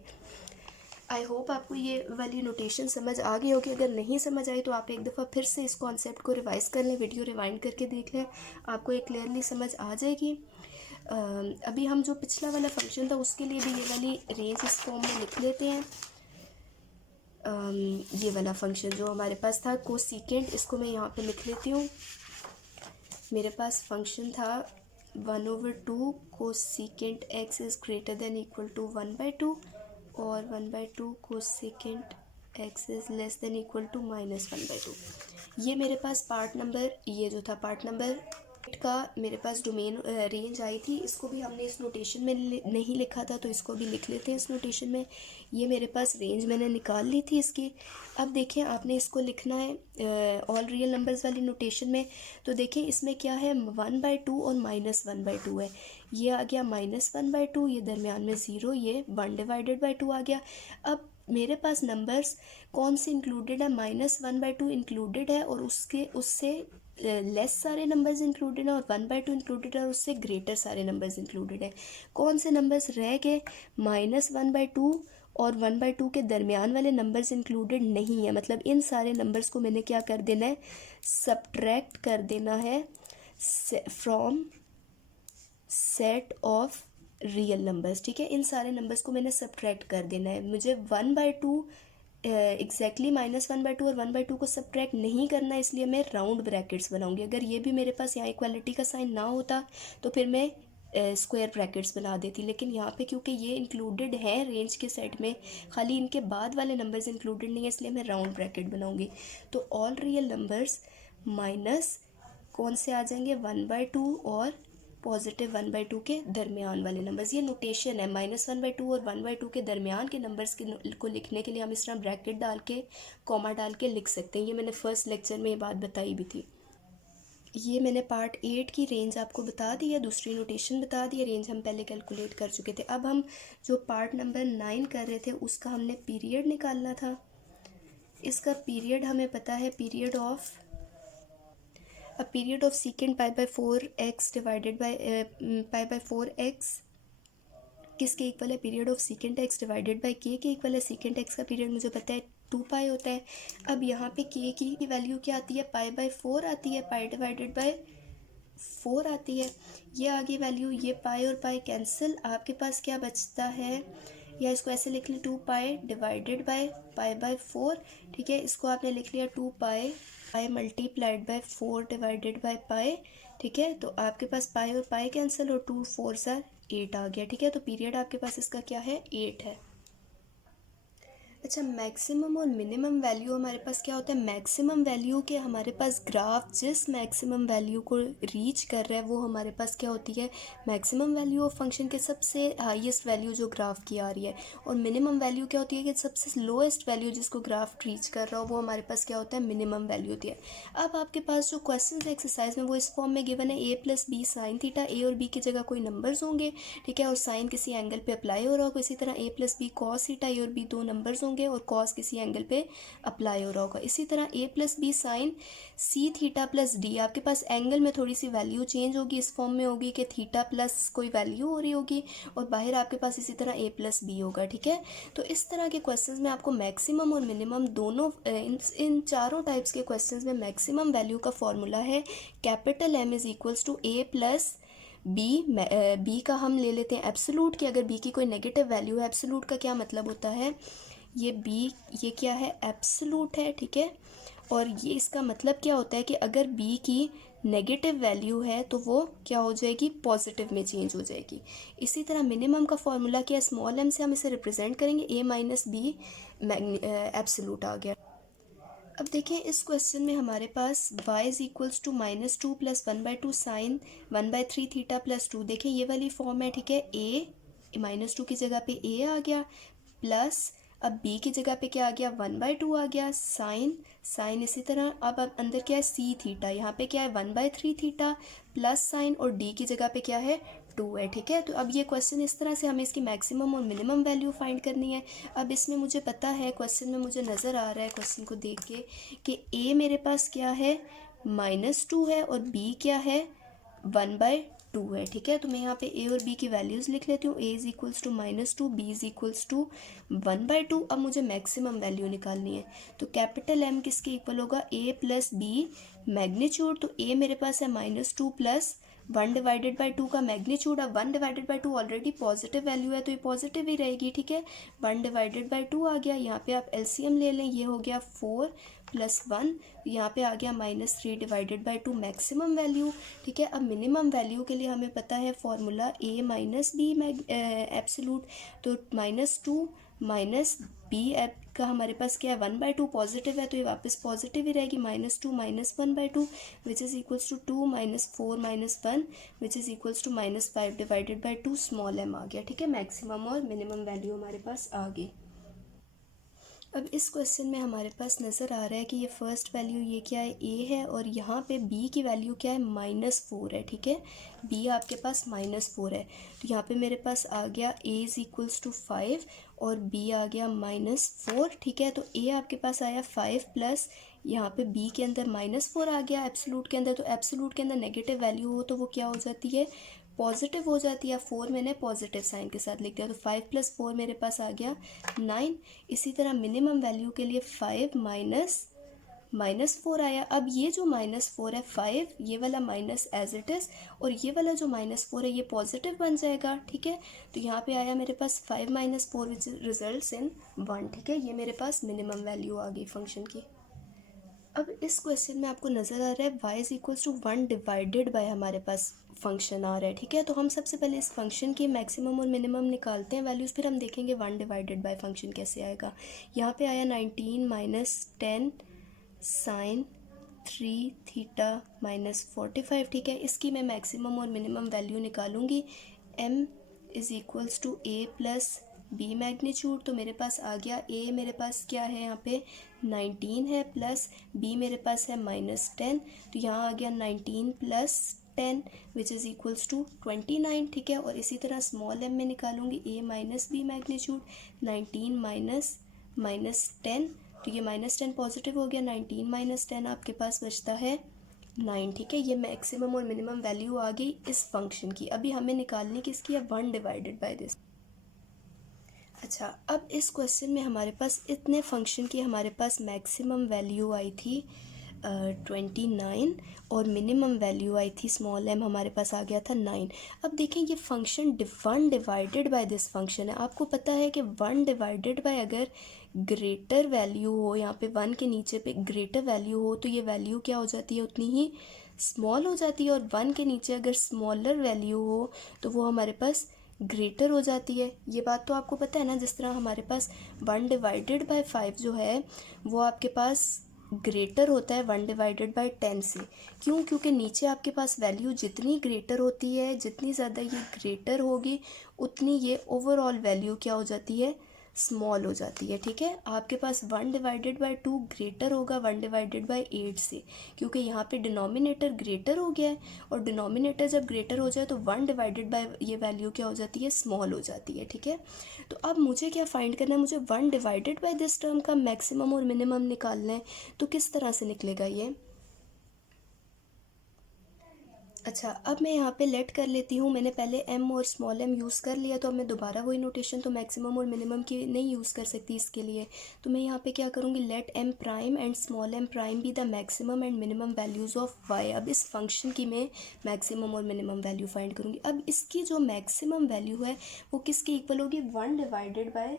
आई होप आपको ये वाली नोटेशन समझ आ गई होगी, अगर नहीं समझ आई तो आप एक दफ़ा फिर से इस कॉन्सेप्ट को रिवाइज़ कर लें, वीडियो रिवाइंड करके देख लें, आपको एक क्लियरली समझ आ जाएगी। अभी हम जो पिछला वाला फंक्शन था उसके लिए भी ये वाली रेंज इस फॉर्म में लिख लेते हैं। ये वाला फंक्शन जो हमारे पास था कोसेकेंट, इसको मैं यहाँ पे लिख लेती हूँ। मेरे पास फंक्शन था 1/2 cosecant x is greater than equal to 1/2 और 1/2 cosecant x is less than equal to -1/2। ये मेरे पास पार्ट नंबर, ये जो था पार्ट नंबर का मेरे पास डोमेन रेंज आई थी, इसको भी हमने इस नोटेशन में नहीं लिखा था, तो इसको भी लिख लेते हैं इस नोटेशन में। ये मेरे पास रेंज मैंने निकाल ली थी इसकी। अब देखें आपने इसको लिखना है ऑल रियल नंबर्स वाली नोटेशन में, तो देखें इसमें क्या है, 1/2 और -1/2 है। ये आ गया -1/2, ये दरमियान में 0, ये 1/2 आ गया। अब मेरे पास नंबर्स कौन से इंक्लूडेड है, -1/2 इंक्लूडेड है, और उससे लेस सारे नंबर्स इंक्लूडेड है, और 1/2 इंक्लूडेड है, और उससे ग्रेटर सारे नंबर्स इंक्लूडेड है। कौन से नंबर्स रह गए, -1/2 और 1/2 के दरमियान वाले नंबर्स इंक्लूडेड नहीं है, मतलब इन सारे नंबर्स को मैंने क्या कर देना है, सब्ट्रैक्ट कर देना है from set of real numbers, ठीक है। इन सारे नंबर्स को मैंने सब्ट्रैक्ट कर देना है, मुझे 1/2 एग्जैक्टली -1/2 और 1/2 को सब्ट्रैक्ट नहीं करना, इसलिए मैं राउंड ब्रैकेट्स बनाऊंगी। अगर ये भी मेरे पास यहाँ इक्वालिटी का साइन ना होता तो फिर मैं स्क्वायर ब्रैकेट्स बना देती, लेकिन यहाँ पे क्योंकि ये इंक्लूडेड है रेंज के सेट में, खाली इनके बाद वाले नंबर्स इंक्लूडेड नहीं है, इसलिए मैं राउंड ब्रैकेट बनाऊंगी। तो ऑल रियल नंबर्स माइनस कौन से आ जाएंगे, 1/2 और +1/2 के दरमियान वाले नंबर्स। ये नोटेशन है, -1/2 और 1/2 के दरमियान के नंबर्स को लिखने के लिए हम इस तरह ब्रैकेट डाल के कॉमा डाल के लिख सकते हैं। ये मैंने फर्स्ट लेक्चर में ये बात बताई भी थी। ये मैंने पार्ट 8 की रेंज आपको बता दी है, दूसरी नोटेशन बता दी है, रेंज हम पहले कैलकुलेट कर चुके थे। अब हम जो पार्ट नंबर 9 कर रहे थे उसका हमने पीरियड निकालना था। इसका पीरियड हमें पता है, period of a period of secant π/4x divided by π/4x किसके इक्वल है, period of secant x divided by k के इक्वल है। secant x का पीरियड मुझे पता है 2 होता है। अब यहाँ पे k की वैल्यू क्या आती है, π/4 आती है, पाई डिवाइडेड बाय 4 आती है। ये आगे वैल्यू, ये पाई और पाई कैंसिल, आपके पास क्या बचता है, या इसको ऐसे लिख लें 2 पाई डिवाइडेड बाय π/4, ठीक है। इसको आपने लिख लिया 2 pi multiplied by 4 divided by पाई, ठीक है। तो आपके पास पाई और पाई कैंसिल और 2 4 सा 8 आ गया, ठीक है। तो पीरियड आपके पास इसका क्या है, 8 है। अच्छा, मैक्सिमम और मिनिमम वैल्यू हमारे पास क्या होता है, मैक्सिमम वैल्यू के हमारे पास ग्राफ जिस मैक्सिमम वैल्यू को रीच कर रहा है वो हमारे पास क्या होती है, मैक्सिमम वैल्यू ऑफ फंक्शन के सबसे हाईएस्ट वैल्यू जो ग्राफ की आ रही है। और मिनिमम वैल्यू क्या होती है कि सबसे लोएस्ट वैल्यू जिसको ग्राफ रीच कर रहा हो वो हमारे पास क्या होता है, मिनिमम वैल्यू होती है। अब आपके पास जो क्वेश्चन एक्सरसाइज में वो इस फॉर्म में गिवन है, a + b sin थीटा, ए और बी की जगह कोई नंबर्स होंगे, ठीक है, और साइन किसी एंगल पे अप्लाई हो रहा होगा। इसी तरह a + b cos थीटा, ए और बी दो नंबर्स होंगे और कॉस किसी एंगल पे अप्लाई हो रहा होगा। इसी तरह a + b sin c theta + d, आपके पास एंगल में थोड़ी सी वैल्यू चेंज होगी, इस फॉर्म में होगी कि थीटा प्लस कोई वैल्यू हो रही होगी, और बाहर आपके पास इसी तरह a + b होगा, ठीक है। तो इस तरह के क्वेश्चंस में आपको मैक्सिमम और मिनिमम दोनों इन चारों टाइप्स के क्वेश्चंस में मैक्सिमम वैल्यू का फॉर्मूला है कैपिटल M = a + बी का हम ले लेते हैं एब्सोलूट कि अगर बी की कोई नेगेटिव वैल्यू है, एब्सोलूट का क्या मतलब होता है, ये बी, ये क्या है, एब्सोलूट है, ठीक है। और ये इसका मतलब क्या होता है कि अगर बी की नेगेटिव वैल्यू है तो वो क्या हो जाएगी, पॉजिटिव में चेंज हो जाएगी। इसी तरह मिनिमम का फॉर्मूला क्या है, स्मॉल m से हम इसे रिप्रेजेंट करेंगे, a - b एब्सोलूट आ गया। अब देखिए इस क्वेश्चन में हमारे पास y = -2 + 1/2 sin 1/3 थीटा + 2, देखिए ये वाली फॉर्म है, ठीक है। a -2 की जगह पे a आ गया, प्लस अब b की जगह पे क्या आ गया, 1/2 आ गया, साइन इसी तरह अब अंदर क्या है, c थीटा, यहाँ पे क्या है 1/3 थीटा प्लस साइन, और d की जगह पे क्या है, 2 है, ठीक है। तो अब ये क्वेश्चन इस तरह से हमें इसकी मैक्सिमम और मिनिमम वैल्यू फाइंड करनी है। अब इसमें मुझे पता है, क्वेश्चन में मुझे नज़र आ रहा है क्वेश्चन को देख के कि a मेरे पास क्या है, -2 है, और b क्या है, 1/2 है, ठीक है। तो मैं यहाँ पे a और b की वैल्यूज़ लिख लेती हूँ, a = -2, b = 1/2। अब मुझे मैक्सिमम वैल्यू निकालनी है, तो कैपिटल M किसके इक्वल होगा, a + b मैग्नीट्यूड। तो a मेरे पास है -2 प्लस 1/2 का मैग्नीट्यूड। अब 1/2 ऑलरेडी पॉजिटिव वैल्यू है तो ये पॉजिटिव ही रहेगी, ठीक है। 1/2 आ गया, यहाँ पे आप एलसीएम ले लें, ये हो गया 4 + 1, यहाँ पे आ गया -3/2 मैक्सिमम वैल्यू, ठीक है। अब मिनिमम वैल्यू के लिए हमें पता है फॉर्मूला a - b एब्सोलूट, तो -2 - b का हमारे पास क्या है, 1/2 पॉजिटिव है तो ये वापस पॉजिटिव ही रहेगी, -2 - 1/2 which is equals to 2 - 4 - 1 which is equals to -5/2 small m आ गया, ठीक है। मैक्सिमम और मिनिमम वैल्यू हमारे पास आ गई। अब इस क्वेश्चन में हमारे पास नज़र आ रहा है कि ये फर्स्ट वैल्यू ये क्या है, a है, और यहाँ पे b की वैल्यू क्या है, -4 है, ठीक है। b आपके पास -4 है, तो यहाँ पे मेरे पास आ गया a = 5 और b आ गया -4, ठीक है। तो a आपके पास आया 5 प्लस यहाँ पे b के अंदर -4 आ गया एब्सोलूट के अंदर, तो एब्सोलूट के अंदर नेगेटिव वैल्यू हो तो वो क्या हो जाती है, पॉजिटिव हो जाती है। 4 मैंने पॉजिटिव साइन के साथ लिख दिया, तो 5 + 4 मेरे पास आ गया 9। इसी तरह मिनिमम वैल्यू के लिए 5 -4 आया। अब ये जो -4 है, 5 ये वाला माइनस एज इट इज़, और ये वाला जो -4 है ये पॉजिटिव बन जाएगा, ठीक है। तो यहाँ पे आया मेरे पास 5 - 4 विच रिजल्ट्स इन 1, ठीक है। ये मेरे पास मिनिमम वैल्यू आ गई फंक्शन की। अब इस क्वेश्चन में आपको नज़र आ रहा है y = 1 डिवाइडेड बाय हमारे पास फंक्शन आ रहा है, ठीक है। तो हम सबसे पहले इस फंक्शन की मैक्सिमम और मिनिमम निकालते हैं वैल्यूज़, फिर हम देखेंगे 1 डिवाइडेड बाय फंक्शन कैसे आएगा। यहाँ पे आया 19 - 10 sin 3 थीटा -45, ठीक है। इसकी मैं मैक्सिमम और मिनिमम वैल्यू निकालूंगी। m = a + b मैग्नीट्यूड, तो मेरे पास आ गया a मेरे पास क्या है, यहाँ पे 19 है, प्लस b मेरे पास है -10, तो यहाँ आ गया 19 + 10 विच इज़ इक्वल्स टू 29, ठीक है। और इसी तरह स्मॉल m में निकालूंगी a - b मैग्नीट्यूड, 19 -10, तो ये -10 पॉजिटिव हो गया, 19 - 10 आपके पास बचता है 9, ठीक है। ये मैक्सिमम और मिनिमम वैल्यू आ गई इस फंक्शन की। अभी हमें निकालनी किसकी है, 1 डिवाइडेड बाय दिस। अच्छा, अब इस क्वेश्चन में हमारे पास इतने फंक्शन की हमारे पास मैक्सिमम वैल्यू आई थी 29 और मिनिमम वैल्यू आई थी स्मॉल m, हमारे पास आ गया था 9। अब देखें ये function 1 divided by this function है। आपको पता है कि 1 डिवाइडेड बाय अगर ग्रेटर वैल्यू हो, यहाँ पे 1 के नीचे पे ग्रेटर वैल्यू हो तो ये वैल्यू क्या हो जाती है, उतनी ही स्मॉल हो जाती है, और 1 के नीचे अगर स्मॉलर वैल्यू हो तो वो हमारे पास ग्रेटर हो जाती है। ये बात तो आपको पता है ना, जिस तरह हमारे पास 1/5 जो है वो आपके पास ग्रेटर होता है 1/10 से। क्यों? क्योंकि नीचे आपके पास वैल्यू जितनी ग्रेटर होती है, जितनी ज़्यादा ये ग्रेटर होगी, उतनी ये ओवरऑल वैल्यू क्या हो जाती है, स्मॉल हो जाती है। ठीक है, आपके पास 1/2 ग्रेटर होगा 1/8 से, क्योंकि यहाँ पे डिनोमिनेटर ग्रेटर हो गया है, और डिनोमिनेटर जब ग्रेटर हो जाए तो 1/ ये वैल्यू क्या हो जाती है, स्मॉल हो जाती है। ठीक है, तो अब मुझे क्या फाइंड करना है, मुझे 1/दिस टर्म का मैक्सिमम और मिनिमम निकालना है। तो किस तरह से निकलेगा ये? अच्छा, अब मैं यहाँ पे लेट कर लेती हूँ। मैंने पहले m और स्मॉल m यूज़ कर लिया, तो अब मैं दोबारा वही नोटेशन तो मैक्सिमम और मिनिमम की नहीं यूज़ कर सकती इसके लिए। तो मैं यहाँ पे क्या करूँगी, let m prime and small m prime be the maximum and minimum values of y। अब इस फंक्शन की मैं मैक्सिमम और मिनिमम वैल्यू फाइंड करूँगी। अब इसकी जो मैक्सिमम वैल्यू है वो किसके इक्वल होगी, 1/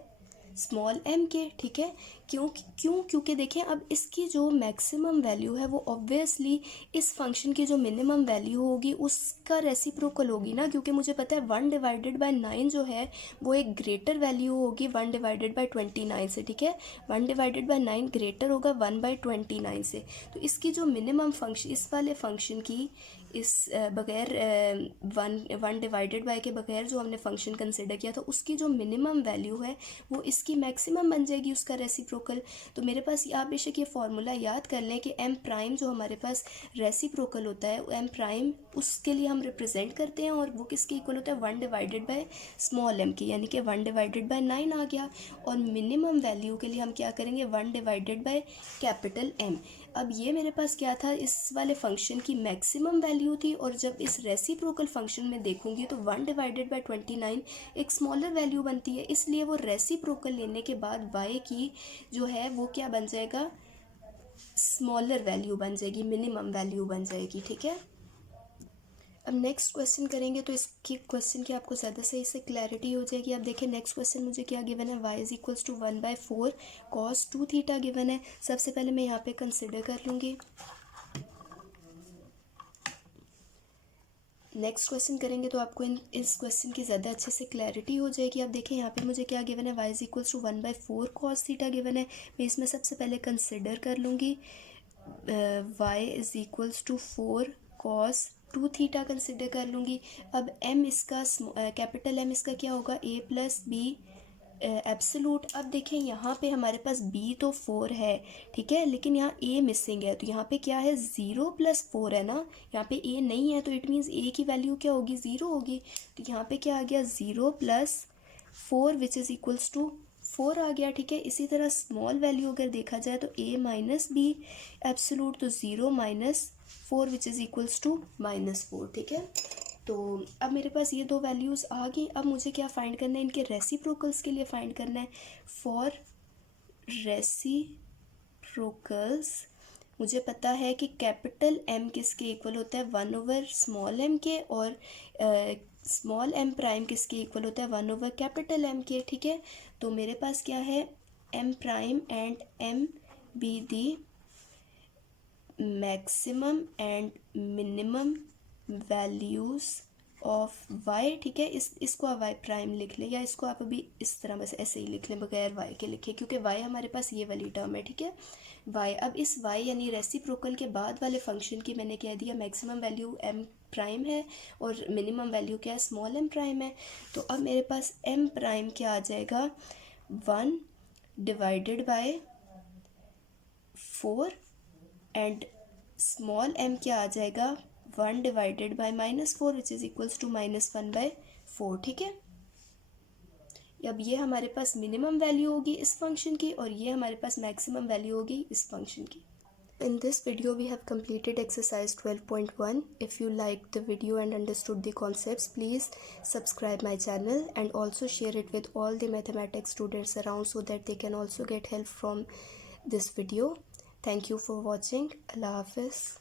स्मॉल m के। ठीक है, क्योंकि देखें, अब इसकी जो मैक्सिमम वैल्यू है वो ऑब्वियसली इस फंक्शन की जो मिनिमम वैल्यू होगी उसका रेसिप्रोकल होगी ना, क्योंकि मुझे पता है 1/9 जो है वो एक ग्रेटर वैल्यू होगी 1/29 से। ठीक है, 1/9 ग्रेटर होगा 1/29 से। तो इसकी जो मिनिमम फंक्शन, इस वाले फंक्शन की, इस बगैर 1/के बगैर जो हमने फंक्शन कंसिडर किया था, उसकी जो मिनिमम वैल्यू है वो इसकी मैक्सिमम बन जाएगी, उसका रेसिप्रोकल। तो मेरे पास आप बेशक ये फार्मूला याद कर लें कि m प्राइम जो हमारे पास रेसिप्रोकल होता है, m प्राइम उसके लिए हम रिप्रेजेंट करते हैं, और वो किसके इक्वल होता है, 1/स्मॉल m की, यानी कि 1/9 आ गया। और मिनिमम वैल्यू के लिए हम क्या करेंगे, 1/कैपिटल M। अब ये मेरे पास क्या था, इस वाले फंक्शन की मैक्सिमम वैल्यू थी, और जब इस रेसिप्रोकल फंक्शन में देखूंगी तो 1/29 एक स्मॉलर वैल्यू बनती है, इसलिए वो रेसिप्रोकल लेने के बाद y की जो है वो क्या बन जाएगा, स्मॉलर वैल्यू बन जाएगी, मिनिमम वैल्यू बन जाएगी। ठीक है, अब नेक्स्ट क्वेश्चन करेंगे तो इसकी क्वेश्चन की आपको ज़्यादा सही से क्लैरिटी हो जाएगी। अब देखिए नेक्स्ट क्वेश्चन मुझे क्या गिवन है, y = 1/4 cos 2 थीटा गिवन है। सबसे पहले मैं यहाँ पे कंसिडर कर लूँगी। नेक्स्ट क्वेश्चन करेंगे तो आपको इस क्वेश्चन की ज़्यादा अच्छे से क्लैरिटी हो जाएगी। अब देखें यहाँ पे मुझे क्या गिवन है, y = 1/4 cos थीटा गिवन है। मैं इसमें सबसे पहले कंसिडर कर लूँगी y = 4 cos 2 थीटा कंसिडर कर लूँगी। अब m इसका कैपिटल M इसका क्या होगा, a + b एब्सोलूट। अब देखें यहाँ पे हमारे पास b तो 4 है, ठीक है, लेकिन यहाँ a मिसिंग है, तो यहाँ पे क्या है, 0 + 4 है ना, यहाँ पे a नहीं है, तो इट मीन्स a की वैल्यू क्या होगी, 0 होगी। तो यहाँ पे क्या आ गया, 0 + 4 विच इज़ इक्वल्स टू 4 आ गया। ठीक है, इसी तरह स्मॉल वैल्यू अगर देखा जाए तो a - b एब्सोलूट, तो 0 - 4 विच इज़ इक्वल्स टू -4। ठीक है, तो अब मेरे पास ये दो वैल्यूज़ आ गई। अब मुझे क्या फाइंड करना है, इनके रेसिप्रोकल्स के लिए फाइंड करना है। फॉर रेसिप्रोकल्स मुझे पता है कि कैपिटल M किसके इक्वल होता है, 1/स्मॉल m के, और स्मॉल m प्राइम किसके इक्वल होता है, 1/कैपिटल M के। ठीक है, तो मेरे पास क्या है, m prime and m be the maximum and minimum values of y। ठीक है, इसको आप y प्राइम लिख लें, या इसको आप अभी इस तरह बस ऐसे ही लिख लें बगैर y के लिखे, क्योंकि y हमारे पास ये वाली टर्म है। ठीक है, y, अब इस y यानी रेसिप्रोकल के बाद वाले फंक्शन की मैंने कह दिया मैक्सिमम वैल्यू m प्राइम है और मिनिमम वैल्यू क्या है, स्मॉल m प्राइम है। तो अब मेरे पास m प्राइम क्या आ जाएगा, 1/4 एंड स्मॉल m क्या आ जाएगा, 1/-4 विच इज़ इक्वल्स टू -1/4। ठीक है, अब ये हमारे पास मिनिमम वैल्यू होगी इस फंक्शन की, और ये हमारे पास मैक्सिमम वैल्यू होगी इस फंक्शन की। In this video we have completed exercise 12.1. If you liked the video and understood the concepts, please subscribe my channel and also share it with all the mathematics students around so that they can also get help from this video. Thank you for watching. Allah Hafiz.